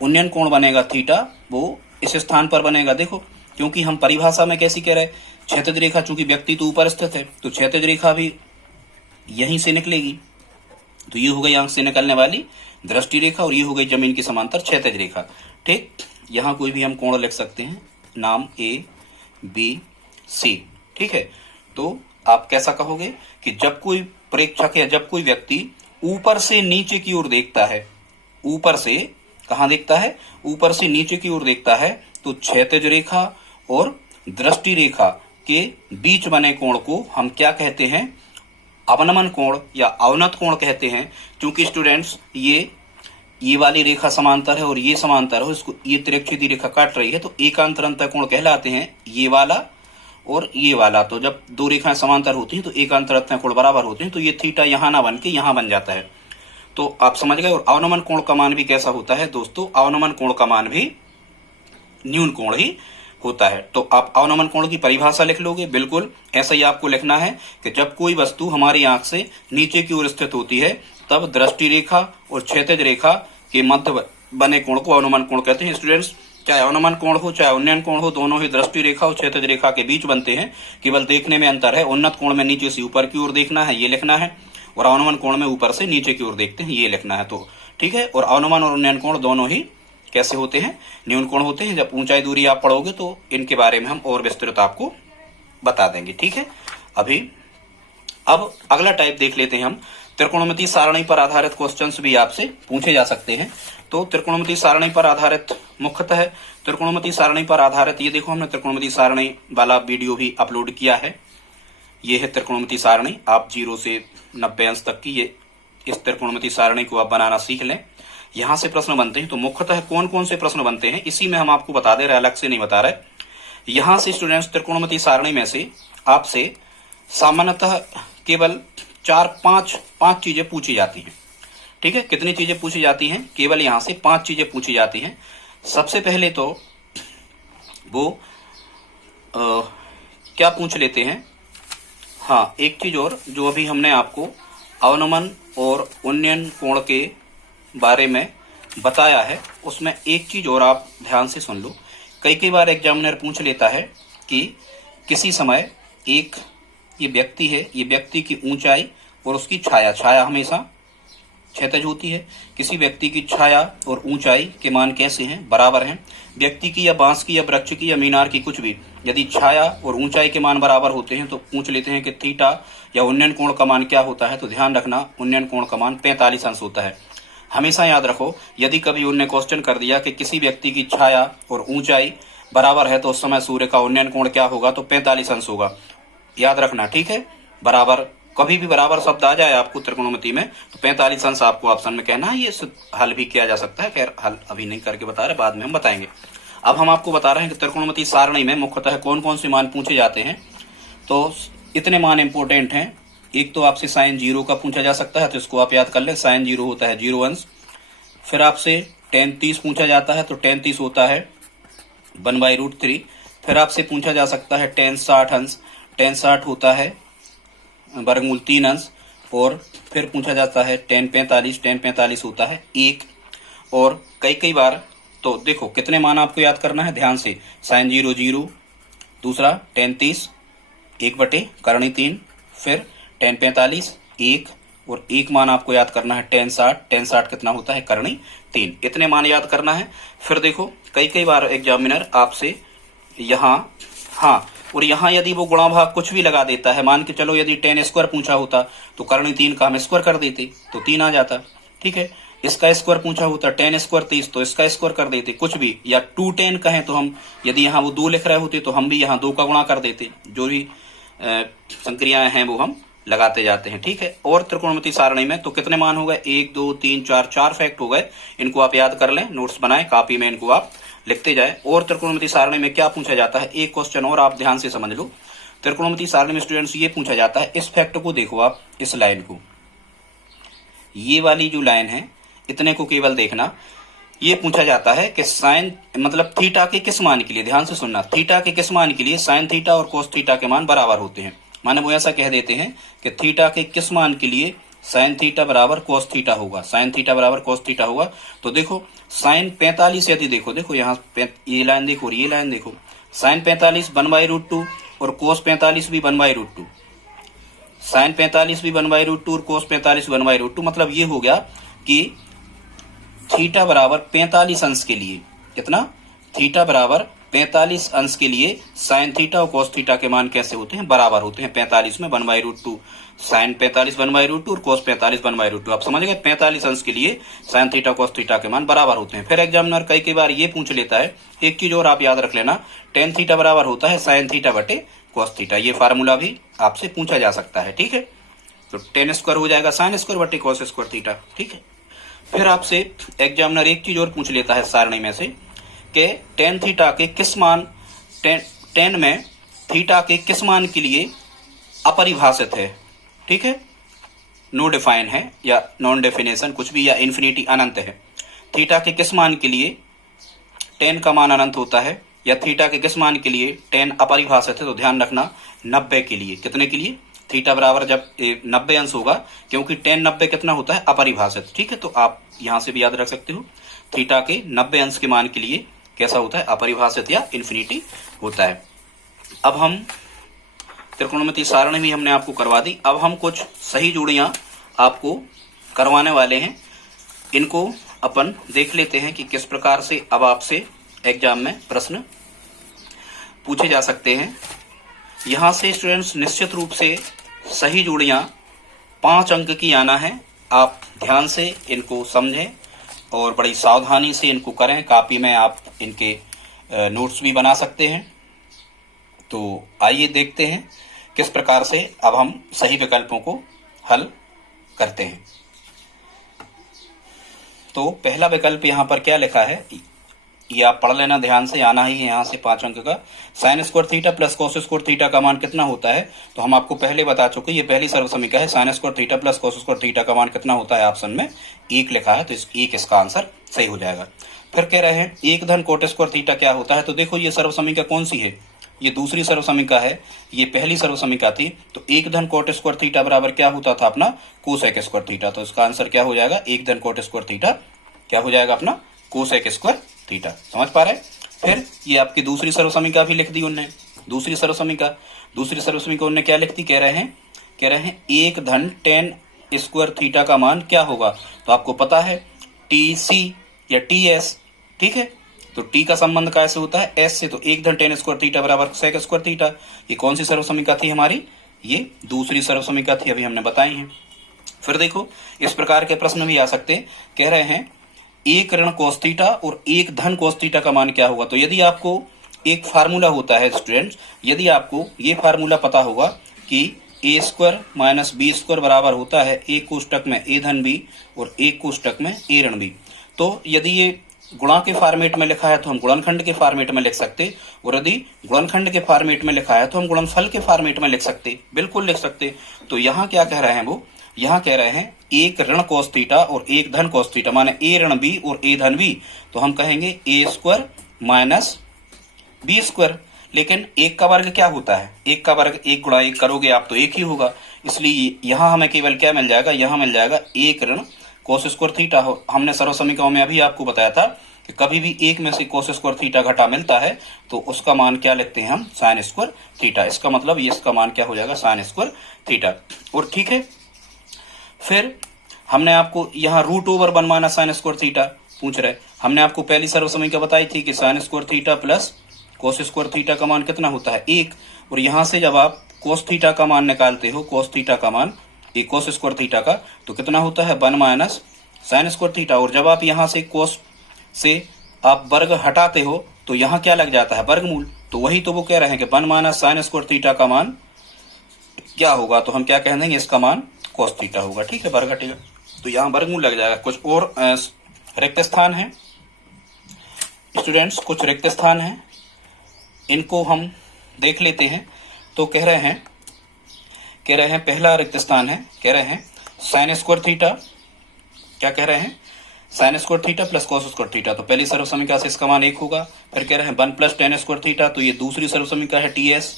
उन्नयन कोण बनेगा थीटा वो इस स्थान पर बनेगा। देखो, क्योंकि हम परिभाषा में कैसी कह रहे हैं, क्षैतिज रेखा, चूंकि व्यक्ति तो ऊपर स्थित है तो क्षैतिज रेखा भी यहीं से निकलेगी। तो ये हो गई आंख से निकलने वाली दृष्टि रेखा और ये हो गई जमीन के समांतर क्षैतिज रेखा। ठीक, यहां कोई भी हम कोण लिख सकते हैं, नाम ए बी सी। ठीक है, तो आप कैसा कहोगे कि जब कोई प्रेक्षक या जब कोई व्यक्ति ऊपर से नीचे की ओर देखता है, ऊपर से कहां देखता है, ऊपर से नीचे की ओर देखता है, तो क्षैतिज रेखा और दृष्टि रेखा के बीच बने कोण को हम क्या कहते हैं? अवनमन कोण या अवनत कोण कहते हैं। क्योंकि स्टूडेंट्स ये वाली रेखा समांतर है और ये समांतर है, इसको ये तिरछी रेखा काट रही है, तो एकांतरंतर कोण कहलाते हैं ये वाला और ये वाला। तो जब दो रेखाएं समांतर होती हैं तो एकांतरंतर कोण बराबर होते हैं, तो ये थीटा यहां ना बन के यहां बन जाता है। तो आप समझ गए। और अवनमन कोण का मान भी कैसा होता है दोस्तों? अवनमन कोण का मान भी न्यून कोण ही होता है। तो आप अवनमन कोण की परिभाषा लिख लोगे, बिल्कुल ऐसा ही आपको लिखना है कि जब कोई वस्तु हमारी आंख से नीचे की ओर स्थित होती है तब दृष्टि रेखा और क्षैतिज रेखा के मध्य बने कोण को अवनमन कोण कहते हैं। स्टूडेंट्स, चाहे अवनमन कोण हो चाहे उन्नयन कोण हो, दोनों ही दृष्टि रेखा और क्षैतिज रेखा के बीच बनते हैं, केवल देखने में अंतर है। उन्नत कोण में नीचे से ऊपर की ओर देखना है, ये लिखना है, और अवनमन कोण में ऊपर से नीचे की ओर देखते हैं, ये लिखना है। तो ठीक है, और अवनमन और उन्नयन कोण दोनों ही कैसे होते हैं? न्यून कोण होते हैं। जब ऊंचाई दूरी आप पढ़ोगे तो इनके बारे में हम और विस्तृत आपको बता देंगे। ठीक है, अब अगला टाइप देख लेते हैं हम। त्रिकोणमिति सारणी पर आधारित क्वेश्चंस भी आपसे पूछे जा सकते हैं। तो त्रिकोणमिति सारणी पर आधारित मुख्यतः त्रिकोणमिति सारणी पर आधारित, ये देखो हमने त्रिकोणमिति सारणी वाला वीडियो भी अपलोड किया है। ये है त्रिकोणमिति सारणी, आप 0 से 90 अंश तक की ये इस त्रिकोणमिति सारणी को आप बनाना सीख लें। यहां से प्रश्न बनते हैं। तो मुख्यतः कौन कौन से प्रश्न बनते हैं इसी में हम आपको बता दे रहे, अलग से नहीं बता रहे। यहां से स्टूडेंट्स त्रिकोणमिति सारणी में से आपसे सामान्यतः केवल 4-5 चीजें पूछी जाती हैं। ठीक है, कितनी चीजें पूछी जाती हैं? केवल यहां से 5 चीजें पूछी जाती हैं। सबसे पहले तो वो क्या पूछ लेते हैं, हाँ एक चीज और जो अभी हमने आपको अवनमन और उन्नयन कोण के बारे में बताया है, उसमें एक चीज और आप ध्यान से सुन लो। कई बार एग्जामिनर पूछ लेता है कि किसी समय एक ये व्यक्ति है, ये व्यक्ति की ऊंचाई और उसकी छाया हमेशा क्षैतिज होती है। किसी व्यक्ति की छाया और ऊंचाई के मान कैसे हैं? बराबर हैं। व्यक्ति की या बांस की या वृक्ष की या मीनार की, कुछ भी, यदि छाया और ऊंचाई के मान बराबर होते हैं तो पूछ लेते हैं कि थीटा या उन्नयन कोण का मान क्या होता है। तो ध्यान रखना, उन्नयन कोण का मान 45 अंश होता है। हमेशा याद रखो, यदि कभी उन्होंने क्वेश्चन कर दिया कि किसी व्यक्ति की छाया और ऊंचाई बराबर है तो उस समय सूर्य का उन्नयन कोण क्या होगा? तो 45 अंश होगा। याद रखना, ठीक है। बराबर, कभी भी बराबर शब्द आ जाए आपको त्रिकोणमिति में तो 45 अंश आपको ऑप्शन में कहना है। ये हल भी किया जा सकता है, खैर हल अभी नहीं करके बता रहे, बाद में हम बताएंगे। अब हम आपको बता रहे हैं कि त्रिकोणमिति सारणी में मुख्यतः कौन कौन से मान पूछे जाते हैं। तो इतने मान इंपोर्टेंट हैं। एक तो आपसे साइन 0 का पूछा जा सकता है, तो इसको आप याद कर ले, साइन 0 होता है 0 अंश। फिर आपसे tan 30 पूछा जाता है, तो tan 30 होता है 1/√3। फिर आपसे पूछा जा सकता है tan 60 अंश, tan 60 होता है वर्गमूल 3 अंश। और फिर पूछा जाता है tan 45 होता है 1। और कई बार तो देखो कितने मान आपको याद करना है ध्यान से, साइन 0 0, दूसरा tan 30 1/3, फिर tan 45 1, और एक मान आपको याद करना है tan 60 कितना होता है करणी 3। इतने मान याद करना है। फिर देखो कई बार एग्जामिनर आपसे यहाँ, हाँ, और यहाँ यदि वो गुणा भाग कुछ भी लगा देता है, मान के चलो यदि tan स्क्वायर पूछा होता तो करणी 3 का हम स्क्वायर कर देते तो 3 आ जाता। ठीक है, इसका स्क्वायर पूछा होता tan स्क्वायर 30 तो इसका स्क्वायर कर देते, कुछ भी, या 2 tan कहें तो हम, यदि यहाँ वो 2 लिख रहे होते तो हम भी यहाँ 2 का गुणा कर देते। जो भी संक्रियाएं हैं वो हम लगाते जाते हैं। ठीक है, और त्रिकोणमिति सारणी में तो कितने मान हो गए? 1 2 3 4 फैक्ट हो गए। इनको आप याद कर लें, नोट्स बनाएं, कॉपी में इनको आप लिखते जाए। और त्रिकोणमिति सारणी में क्या पूछा जाता है, एक क्वेश्चन और आप ध्यान से समझ लो। त्रिकोणमिति सारणी में स्टूडेंट्स ये पूछा जाता है, इस फैक्ट को देखो आप, इस लाइन को, ये वाली जो लाइन है, इतने को केवल देखना ये पूछा जाता है कि साइन मतलब थीटा के किस मान के लिए, ध्यान से सुनना, थीटा के किस मान के लिए साइन थीटा और कोस थीटा के मान बराबर होते हैं। माने वो ऐसा कह देते हैं कि थीटा के किस मान के लिए साइन थीटा बराबर कोस थीटा होगा, साइन थीटा बराबर कोस थीटा होगा। तो देखो साइन 45 यदि देखो यहाँ ये लाइन देखो और ये लाइन देखो, साइन 45 1/√2 और कोस 45 भी 1/√2, साइन 45 भी 1/√2 और कोस 45 1/√2। मतलब ये हो गया कि थीटा बराबर 45 अंश के लिए, कितना, थीटा बराबर 45 अंश के लिए साइन थीटा और कोस थीटा के मान कैसे होते हैं, बराबर होते हैं। 45 में 1/√2, साइन 45 1/√2 और कोस 45 1/√2। आप समझ गए, 45 अंश के लिए साइन थीटा कोस थीटा के मान बराबर होते हैं। फिर एग्जामिनर कई बार ये पूछ लेता है, एक चीज और आप याद रख लेना, टेन थीटा बराबर होता है साइन थीटा बटे कोस थीटा। ये फार्मूला भी आपसे पूछा जा सकता है, ठीक है। तो टेन स्क्वायर हो जाएगा साइन स्क्वायर बटे कोस स्क्वायर थीटा, ठीक है। फिर आपसे एग्जामिनर एक चीज और पूछ लेता है सारणी में से कि टेन थीटा के किस मान, टेन में थीटा के किस मान के लिए अपरिभाषित है, ठीक है, नो डिफाइन है या नॉन डेफिनेशन कुछ भी, या इन्फिनिटी अनंत है। थीटा के किस मान के लिए टेन का मान अनंत होता है, या थीटा के किस मान के लिए टेन अपरिभाषित है। तो ध्यान रखना 90 के लिए, कितने के लिए, थीटा बराबर जब 90 अंश होगा, क्योंकि टेन 90 कितना होता है, अपरिभाषित, ठीक है। तो आप यहां से भी याद रख सकते हो, थीटा के 90 अंश के मान के लिए कैसा होता है, अपरिभाषित या इन्फिनिटी होता है। अब हम त्रिकोणमिति सारणी भी हमने आपको करवा दी, अब हम कुछ सही जोड़ियां आपको करवाने वाले हैं। इनको अपन देख लेते हैं कि किस प्रकार से अब आपसे एग्जाम में प्रश्न पूछे जा सकते हैं। यहां से स्टूडेंट्स निश्चित रूप से सही जोड़ियां 5 अंक की आना है। आप ध्यान से इनको समझें और बड़ी सावधानी से इनको करें। कॉपी में आप इनके नोट्स भी बना सकते हैं। तो आइए देखते हैं किस प्रकार से अब हम सही विकल्पों को हल करते हैं। तो पहला विकल्प यहाँ पर क्या लिखा है, ये आप पढ़ लेना ध्यान से, आना ही है यहाँ से 5 अंक का। Sign square theta plus cos square theta का मान कितना होता है, तो हम आपको पहले बता चुके, ये पहली सर्वसमीका है। Sign square theta plus cos square theta का मान कितना होता है, ऑप्शन में 1 लिखा है, तो एक इसका आंसर सही हो जाएगा। फिर कह रहे हैं 1 धन कोट स्क्वायर थीटा क्या होता है, तो देखो ये सर्वसमीका कौन सी है, ये दूसरी सर्वसमीका है, ये पहली सर्वसमीका थी। तो 1 धन कोट स्क्वायर थीटा बराबर क्या होता था अपना, कोसेक स्क्वायर थीटा। तो इसका आंसर क्या हो जाएगा, 1 धन कोट स्क्वायर थीटा क्या हो जाएगा अपना, कोसेक स्क्वायर थीटा। समझ पा रहे हैं। फिर ये आपकी दूसरी सर्वसमीका भी लिख दी उनने, दूसरी सर्वसमीका उनने क्या लिख दी, कह रहे हैं 1 धन टेन स्क्वायर थीटा का मान क्या होगा। तो आपको पता है टी या टी एस, ठीक है। तो टी का संबंध कैसे होता है, एस से। तो 1 धन टेन स्क्वायर थीटा बराबर सेक स्क्वायर थीटा। ये कौन सी सर्वसमीका थी हमारी, ये दूसरी सर्वसमीका थी, अभी हमने बताई है। फिर देखो इस प्रकार के प्रश्न भी आ सकते हैं, कह रहे हैं 1 ऋण कोस थीटा और 1 धन कोस थीटा का मान क्या होगा। तो यदि आपको एक फार्मूला होता है स्टूडेंट्स, यदि आपको ये फार्मूला पता होगा कि ए स्क्वायर माइनस बी स्क्वायर बराबर होता है एक कोष्टक में ए धन बी और एक कोष्टक में ए ऋण बी। तो यदि ये गुणा के फॉर्मेट में लिखा है तो हम गुणनखंड के फॉर्मेट में लिख सकते, और यदि गुणनखंड के फॉर्मेट में लिखा है तो हम गुणनफल के फॉर्मेट में लिख सकते, बिल्कुल लिख सकते। तो यहाँ क्या कह रहे हैं वो, यहाँ कह रहे हैं 1 ऋण कोस थीटा और 1 धन कोस थीटा, माने ए ऋण बी और ए धन बी। तो हम कहेंगे ए स्क्वायर माइनस बी स्क्वायर। लेकिन 1 का वर्ग क्या होता है, 1 का वर्ग 1 गुणा 1 करोगे आप तो 1 ही होगा। इसलिए यहाँ हमें केवल क्या मिल जाएगा, यहाँ मिल जाएगा 1 ऋण कोस स्क्वायर थीटा। हमने सर्वसमीकाओं में अभी आपको बताया था कि कभी भी एक में से कोस स्क्वायर थीटा घटा मिलता है तो उसका मान क्या लिखते हैं हम, साइन स्क्वायर थीटा। इसका मतलब ये इसका मान क्या हो जाएगा, साइन स्क्वायर थीटा। और ठीक है, फिर हमने आपको यहाँ रूट ओवर बनवाना साइन स्क्वायर थीटा पूछ रहे। हमने आपको पहली सर्वसमीका बताई थी कि sign square theta plus cos square theta का मान कितना होता है, 1। और यहाँ से जब आप कोस थीटा का मान निकालते हो, कोस थीटा का मान एक कोस स्क्वायर थीटा का, तो कितना होता है 1 माइनस साइन स्क्वायर थीटा। और जब आप यहाँ से कोस से आप वर्ग हटाते हो तो यहाँ क्या लग जाता है, वर्गमूल। तो वही तो वो कह रहे हैं कि 1 माइनस साइन स्क्वायर थीटा का मान क्या होगा, तो हम क्या कह देंगे, इसका मान कोस थीटा होगा, ठीक है, वर्ग हटेगा तो यहाँ वर्गमूल लग जाएगा। कुछ और रिक्त स्थान है स्टूडेंट्स, कुछ रिक्त स्थान है, इनको हम देख लेते हैं। तो कह रहे हैं पहला रिक्त स्थान है, कह रहे हैं साइन स्क्वायर थीटा, क्या कह रहे हैं, sign square theta plus cos square theta, तो पहली सर्व समीकरण से इसका मान 1 होगा। फिर कह रहे हैं 1 प्लस टेन स्क्वायर थीटा, तो ये दूसरी सर्व समीकरण है ts,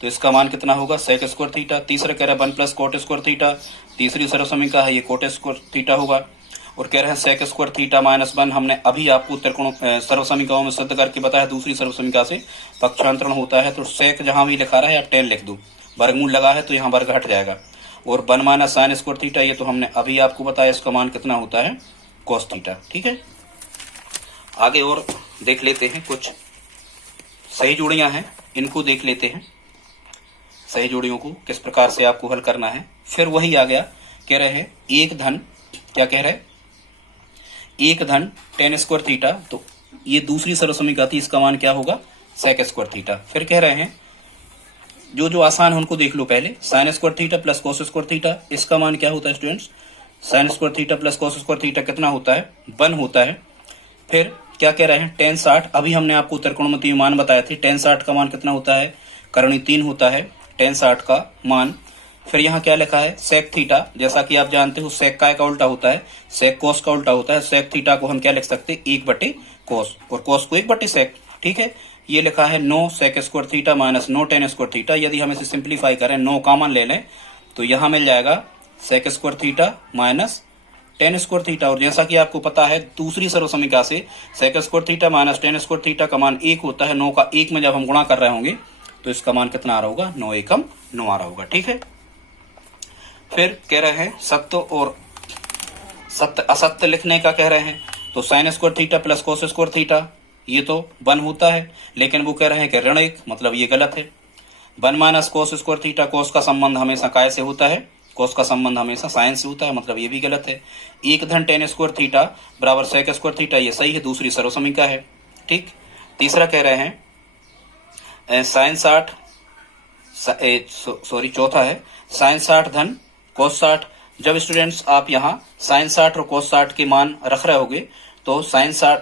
तो इसका मान कितना होगा सेक स्क्वायर थीटा। तीसरा कह रहा है 1 प्लस कोट स्क्वायर थीटा, तीसरी सर्व समीकरण है ये कोट स्क्वायर थीटा होगा। और कह रहे हैं सेक स्क्वायर थीटा माइनस 1, हमने अभी आपको त्रिकोण सर्व समीकरणों में सिद्ध करके बताया दूसरी सर्व समीकरण से पक्षांतरण होता है, तो सेक जहां भी लिखा रहा है आप टेन लिख दो, वर्गमूल लगा है तो यहाँ वर्ग हट जाएगा। और 1 माइनस साइन स्क्वायर थीटा, ये तो हमने अभी आपको बताया इसका मान कितना होता है कॉस थीटा। ठीक है, आगे और देख लेते हैं, कुछ सही जोड़ियां हैं इनको देख लेते हैं, सही जोड़ियों को किस प्रकार से आपको हल करना है। फिर वही आ गया, कह रहे हैं एक धन, क्या कह रहे हैं, एक धन टेन स्क्वायर थीटा, तो ये दूसरी सर्व समीकरण थी, इसका मान क्या होगा सेक स्क्वायर थीटा। फिर कह रहे हैं जो जो आसान है उनको देख लो पहले, sign square theta plus cos square theta, इसका मान क्या होता है students, sign square theta plus cos square theta कितना होता है 1 होता है। फिर क्या कह रहे हैं टेन 60, अभी हमने आपको त्रिकोणमितीय मान बताए थे, टेन 60 का मान कितना होता है करणीय 3 होता है टेन 60 का मान। फिर यहाँ क्या लिखा है सेक थीटा, जैसा कि आप जानते हो सेक काय का उल्टा होता है, सेक कोस का उल्टा होता है। सेक थीटा को हम क्या लिख सकते हैं 1/कोस, और कोस को 1/सेक। ठीक है, ये लिखा है 9 sec square theta minus 9 tan square theta. यदि हम इसे सिंप्लीफाई करें 9 कॉमन ले लें तो यहाँ मिल जाएगा sec square theta minus tan square theta. और जैसा कि आपको पता है दूसरी सर्व समीकरण से sec square theta minus tan square theta का मान 1 होता है, 9 का 1 में जब हम गुणा कर रहे होंगे तो इसका मान कितना आ रहा होगा 9 एकम 9 आ रहा होगा। ठीक है, फिर कह रहे हैं सत्य और सत्य असत्य लिखने का कह रहे हैं, तो sign square theta plus cos square theta ये तो 1 होता है, लेकिन वो कह रहे हैं कि ऋण 1, मतलब ये गलत है। 1 माइनस कोस स्क्वायर थीटा, कोस का संबंध हमेशा काय से होता है, कोस का संबंध हमेशा साइन से होता है, मतलब ये भी गलत है। 1 धन टेन स्क्वायर थीटा बराबर सेक स्क्वायर थीटा, ये सही है, दूसरी सर्व समीकरण है। ठीक, तीसरा कह रहे हैं साइन 60 चौथा है साइन 60 धन कोस 60। जब स्टूडेंट्स आप यहाँ साइन 60 और कोस 60 के मान रख रहे होगे तो साइन 60,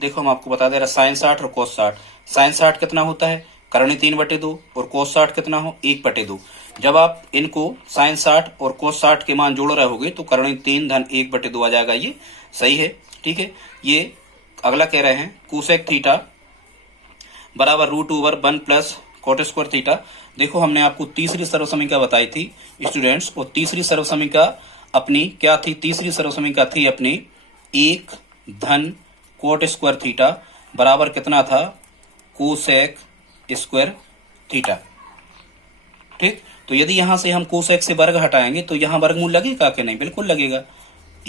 देखो हम आपको बता दे रहे साइन 60 और कोस 60, साइन 60 कितना होता है करणीय 3/2 और कोस 60 कितना हो 1/2। जब आप इनको साइन 60 और कोस 60 के मान जोड़ रहे होगे तो करणीय 3 धन 1/2 आ जाएगा, ये सही है। ठीक है, ये अगला कह रहे हैं कोसेक थीटा बराबर √1 प्लस कोट स्क्वायर थीटा। देखो हमने आपको तीसरी सर्व समीकरण बताई थी स्टूडेंट्स, और तीसरी सर्व समीकरण अपनी क्या थी, तीसरी सर्व समीकरण थी अपनी 1 धन कोट स्क्वायर थीटा बराबर कितना था कोसेक स्क्वायर थीटा। ठीक, तो यदि यहां से हम कोसेक से वर्ग हटाएंगे तो यहां वर्गमूल लगेगा कि नहीं, बिल्कुल लगेगा।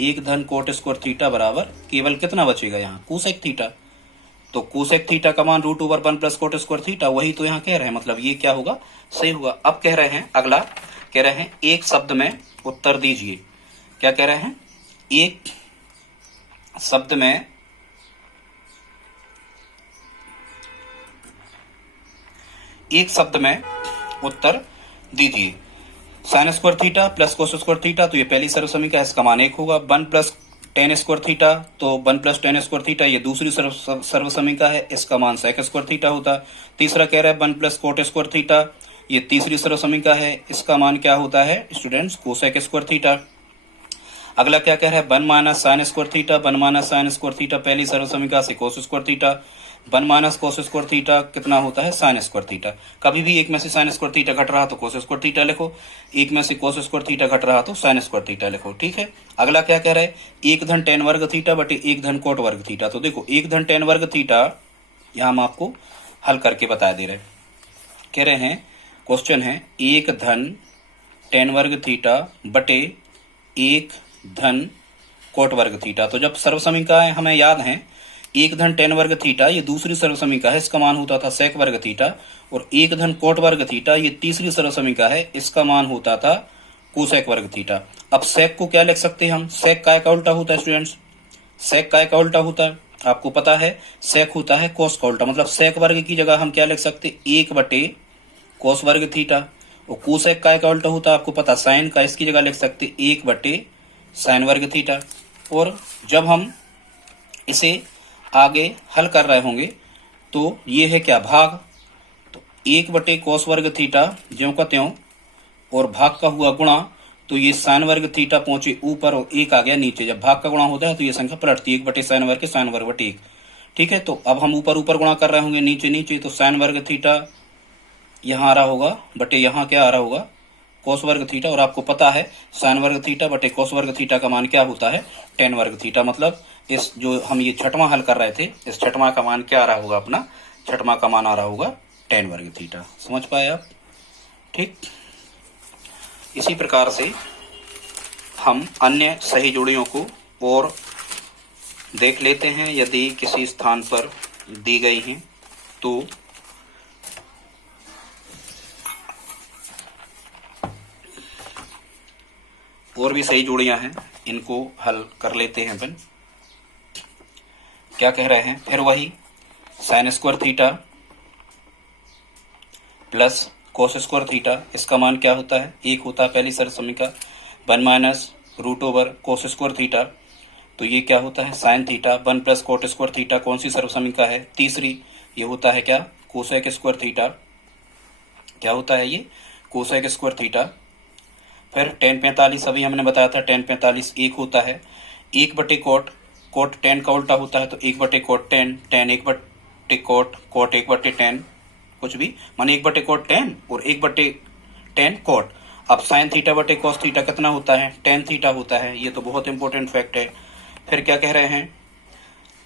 1 धन कोट स्क्वायर थीटा बराबर केवल कितना बचेगा यहाँ कोसेक थीटा, तो कोसेक थीटा का मान √1 प्लस कोट स्क्वायर थीटा, वही तो यहाँ कह रहे हैं, मतलब ये क्या होगा सही होगा। अब कह रहे हैं अगला, कह रहे हैं एक शब्द में उत्तर दीजिए। क्या कह रहे हैं, एक शब्द में उत्तर दीजिए। Sign square theta plus cos square theta, तो ये पहली सर्व समीकरण है, इसका मान 1 होगा। 1 प्लस टेन स्क्वायर थीटा, तो 1 प्लस टेन स्क्वायर थीटा ये दूसरी सर्व समीकरण है, इसका मान सेक स्क्वायर थीटा होता। तीसरा कह रहा है 1 प्लस कोट स्क्वायर थीटा, ये तीसरी सर्व समीकरण है, इसका मान क्या होता है स्टूडेंट्स कोसेक स्क्वायर थीटा। अगला क्या कह रहा है 1 minus sign square theta, 1 minus sign square theta पहली सर्व समीकरण से कोस square theta, 1 minus cos square theta कितना होता है साइन स्क्वायर थीटा। कभी भी एक में से साइन स्क्वायर थीटा घट रहा तो कोस स्क्वायर थीटा लिखो, एक में से कोस स्क्वायर थीटा घट रहा तो साइन स्क्वायर थीटा लिखो। ठीक है, अगला क्या कह रहा है 1 धन टेन वर्ग थीटा बटे 1 धन कोट वर्ग थीटा। तो देखो 1 धन टेन वर्ग थीटा यहां हम आपको हल करके बता दे रहे, कह रहे हैं क्वेश्चन है 1 धन टेन वर्ग थीटा बटे 1 धन कोट वर्ग थीटा। तो जब सर्व समीकरण हमें याद है 1 धन टेन वर्ग थीटा ये दूसरी सर्व समीकरण है, इसका मान होता था सेक वर्ग थीटा, और 1 धन कोट वर्ग थीटा ये तीसरी सर्व समीकरण है, इसका मान होता था कोसेक वर्ग थीटा। अब सेक को क्या लिख सकते हैं हम, सेक काय का उल्टा होता है स्टूडेंट्स, सेक काय का उल्टा होता है आपको पता है, सेक होता है कोस का उल्टा, मतलब सेक वर्ग की जगह हम क्या लिख सकते 1 बटे कोस वर्ग थीटा, और कोसेक काय का उल्टा होता है आपको पता साइन का, इसकी जगह लिख सकते 1 बटे साइन वर्ग थीटा। और जब हम इसे आगे हल कर रहे होंगे तो ये है क्या भाग, तो 1 बटे कोस वर्ग थीटा ज्यों का त्यों और भाग का हुआ गुणा, तो ये साइन वर्ग थीटा पहुंचे ऊपर और एक आ गया नीचे। जब भाग का गुणा होता है तो ये संख्या पलटती है, 1 बटे साइन वर्ग के साइन वर्ग बटे 1। ठीक है, तो अब हम ऊपर ऊपर गुणा कर रहे होंगे, नीचे नीचे, तो साइन वर्ग थीटा यहाँ आ रहा होगा बटे यहाँ क्या आ रहा होगा, कोस वर्ग थीटा। और आपको पता है साइन वर्ग थीटा बटे कोस वर्ग थीटा का मान क्या होता है, टेन वर्ग थीटा। मतलब इस जो हम ये छठवां हल कर रहे थे, इस छठवां का मान क्या आ रहा होगा, अपना छठवां का मान आ रहा होगा टेन वर्ग थीटा। समझ पाए आप? ठीक, इसी प्रकार से हम अन्य सही जोड़ियों को और देख लेते हैं। यदि किसी स्थान पर दी गई हैं तो और भी सही जोड़ियां हैं, इनको हल कर लेते हैं अपन। क्या कह रहे हैं, फिर वही sine square theta plus cos square theta, इसका मान क्या होता है, एक होता है पहली सर्व समीका, 1 माइनस root over cos square theta. तो ये क्या होता है, sine theta. 1 plus cot square theta कौन सी सर्व समीका है, तीसरी। ये होता है क्या, कोसेक स्क्वायर थीटा। क्या होता है ये, कोसेक स्क्वायर थीटा। फिर tan 45 अभी हमने बताया था, tan 45 एक होता है 1 बटे कोट, कोट tan का उल्टा होता है तो 1 बटे कोट tan, tan 1 बटे कोट, कोट 1 बटे tan, कुछ भी माने 1 बटे कोट tan और 1 बटे tan कोट। अब साइन थीटा बटे कॉस थीटा कितना होता है, tan थीटा होता है। ये तो बहुत इंपॉर्टेंट फैक्ट है। फिर क्या कह रहे हैं,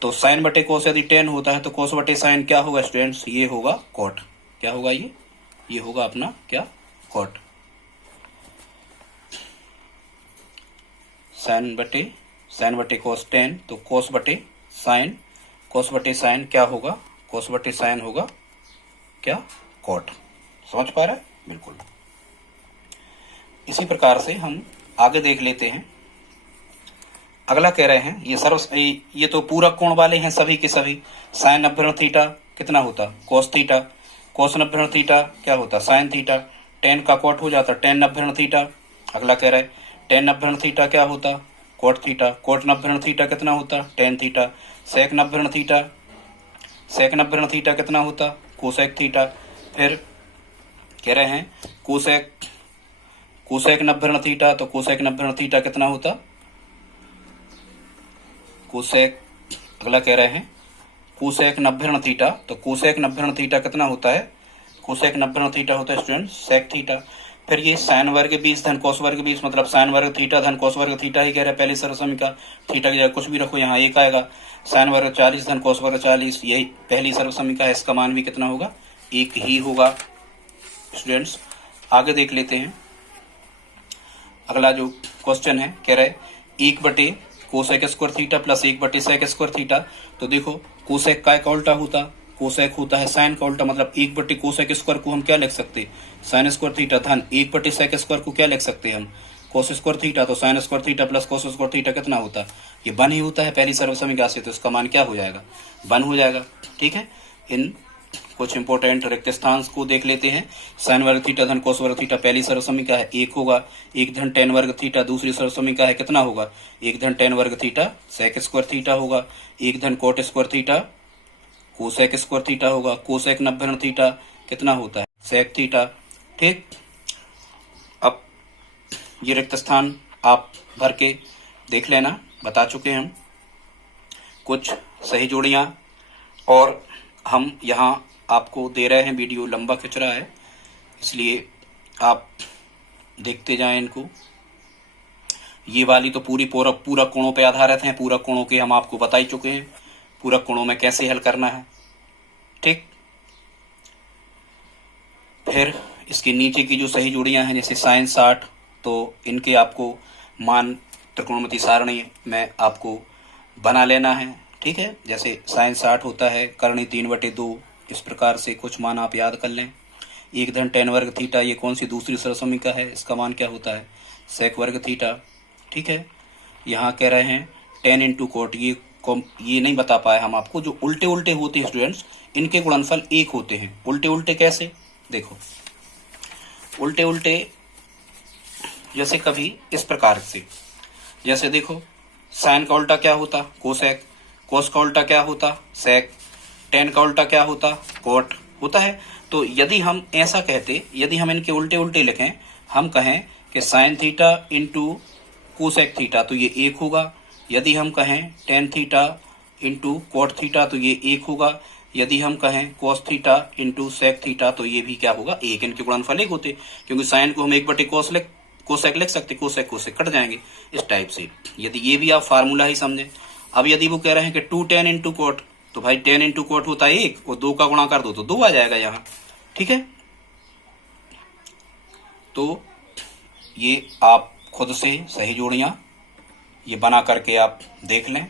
तो साइन बटे कोस यदि tan होता है तो कोस बटे साइन क्या होगा स्टूडेंट्स, ये होगा कोट। क्या होगा ये होगा अपना क्या, कोट। साइन बटे कोस tan, तो कोस बटे साइन क्या होगा, कोस बटे साइन होगा क्या, कोट। समझ पा रहा है, बिल्कुल। इसी प्रकार से हम आगे देख लेते हैं। अगला कह रहे हैं, ये तो पूरक कोण वाले हैं सभी के सभी। साइन 90 थीटा कितना होता, कोस थीटा। कोस 90 थीटा क्या होता, साइन थीटा। tan का कोट हो जाता tan 90 थीटा। अगला कह रहा है tan 90 थीटा क्या होता, कोट थीटा। कोट 90 थीटा कितना होता, tan थीटा। सेक 90 थीटा, सेक 90 थीटा कितना होता, कोसेक थीटा। फिर कह रहे हैं कोसेक 90 थीटा, तो कोसेक 90 थीटा कितना होता, कोसेक। अगला कह रहे हैं कोसेक 90 थीटा, तो कोसेक 90 थीटा कितना होता है, कोसेक 90 थीटा होता है स्टूडेंट सेक थीटा। फिर ये साइन वर्ग 20 धन कोस वर्ग 20, मतलब साइन वर्ग थीटा धन कोस वर्ग थीटा ही कह रहा है पहली सर्व समीका। थीटा की जगह कुछ भी रखो, यहाँ एक आएगा। साइन वर्ग 40 धन कोस वर्ग 40, यही पहली सर्व समीका है, इसका मान भी कितना होगा, एक ही होगा स्टूडेंट्स। आगे देख लेते हैं। अगला जो क्वेश्चन है, कह रहे 1 बटे कोसेक स्क्वायर थीटा प्लस 1 बटे सेक स्क्वायर थीटा। तो देखो कोसेक का उल्टा होता, कोसेक होता है साइन का उल्टा, मतलब 1 बटे कोसेक स्क्वायर को हम क्या लिख सकते, साइन स्क्वायर थीटा धन 1 बटे सेक स्क्वायर को क्या लिख सकते हम, कोस स्क्वायर थीटा। तो sign square theta plus cos square theta कितना होता है, ये 1 ही होता है पहली सर्व समीका से, तो इसका मान क्या हो जाएगा, 1 हो जाएगा। ठीक है, इन कुछ इंपोर्टेंट रिक्त स्थान को देख लेते हैं। साइन वर्ग थीटा धन कोस वर्ग थीटा पहली सर्व समीका है, 1 होगा। 1 धन tan वर्ग थीटा दूसरी सर्व समीका है, कितना होगा, 1 धन tan वर्ग थीटा सेक स्क्वायर थीटा होगा। 1 धन coat square theta cosec square theta होगा। कोसेक 90 थीटा कितना होता है, सेक थीटा। ठीक, अब ये रिक्त स्थान आप भर के देख लेना, बता चुके हम कुछ सही जोड़ियां, और हम यहाँ आपको दे रहे हैं, वीडियो लंबा खिंच रहा है इसलिए आप देखते जाएं इनको। ये वाली तो पूरक कोणों पे आधारित हैं, पूरक कोणों के हम आपको बता ही चुके हैं, पूरक कोणों में कैसे हल करना है। ठीक, फिर इसके नीचे की जो सही जोड़ियां हैं जैसे साइन 60, तो इनके आपको मान त्रिकोणमिति सारणी में आपको बना लेना है। ठीक है, जैसे साइन 60 होता है करणी 3/2, इस प्रकार से कुछ मान आप याद कर लें। 1 धन tan वर्ग थीटा, ये कौन सी दूसरी सर्व समीका है, इसका मान क्या होता है, सेक वर्ग थीटा। ठीक है, यहाँ कह रहे हैं tan इंटू कोट, ये नहीं बता पाए हम आपको। जो उल्टे उल्टे होते हैं स्टूडेंट्स, इनके गुणनफल 1 होते हैं। उल्टे उल्टे कैसे, देखो उल्टे उल्टे जैसे कभी इस प्रकार से, जैसे देखो साइन का उल्टा क्या होता, कोसेक। कोस का उल्टा क्या होता, सेक। tan का उल्टा क्या होता, कोट होता है। तो यदि हम ऐसा कहते, यदि हम इनके उल्टे उल्टे लिखें, हम कहें कि कि sine theta into cosec theta तो ये 1 होगा। यदि हम कहें tan theta into cot theta तो ये 1 होगा। यदि हम कहें cos theta into sec theta तो ये भी क्या होगा 1। इनके गुणनफल 1 होते, क्योंकि साइन को हम 1/cos कोसेक लिख सकते, कोसेक कोसेक कट जाएंगे इस टाइप से। यदि ये भी आप फार्मूला ही समझें। अब यदि वो कह रहे हैं कि 2 tan इंटू कॉट, तो भाई 10 इंटू कॉट होता है 1 और 2 का गुणा कर दो तो 2 आ जाएगा यहाँ। ठीक है, तो ये आप खुद से सही जोड़ियां ये बना करके आप देख लें।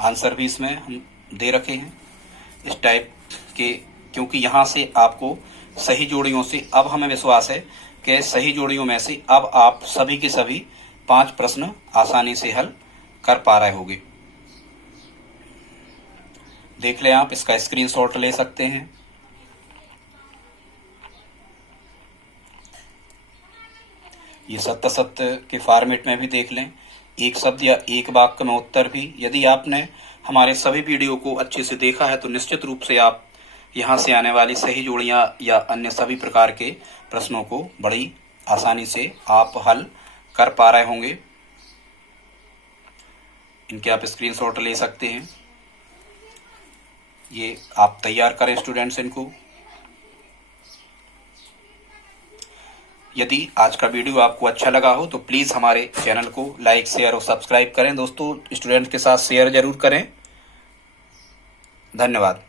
आंसर भी इसमें हम दे रखे हैं इस टाइप के, क्योंकि यहाँ से आपको सही जोड़ियों से अब हमें विश्वास है कि सही जोड़ियों में से अब आप सभी के सभी 5 प्रश्न आसानी से हल कर पा रहे होंगे। देख लें, आप इसका स्क्रीनशॉट ले सकते हैं। ये सत्य सत्य के फॉर्मेट में भी देख लें, एक शब्द या एक वाक्य में उत्तर भी। यदि आपने हमारे सभी वीडियो को अच्छे से देखा है तो निश्चित रूप से आप यहाँ से आने वाली सही जोड़ियां या अन्य सभी प्रकार के प्रश्नों को बड़ी आसानी से आप हल कर पा रहे होंगे। इनके आप स्क्रीनशॉट ले सकते हैं। ये आप तैयार करें स्टूडेंट्स इनको। यदि आज का वीडियो आपको अच्छा लगा हो तो प्लीज़ हमारे चैनल को लाइक शेयर और सब्सक्राइब करें। दोस्तों, स्टूडेंट के साथ शेयर जरूर करें। धन्यवाद।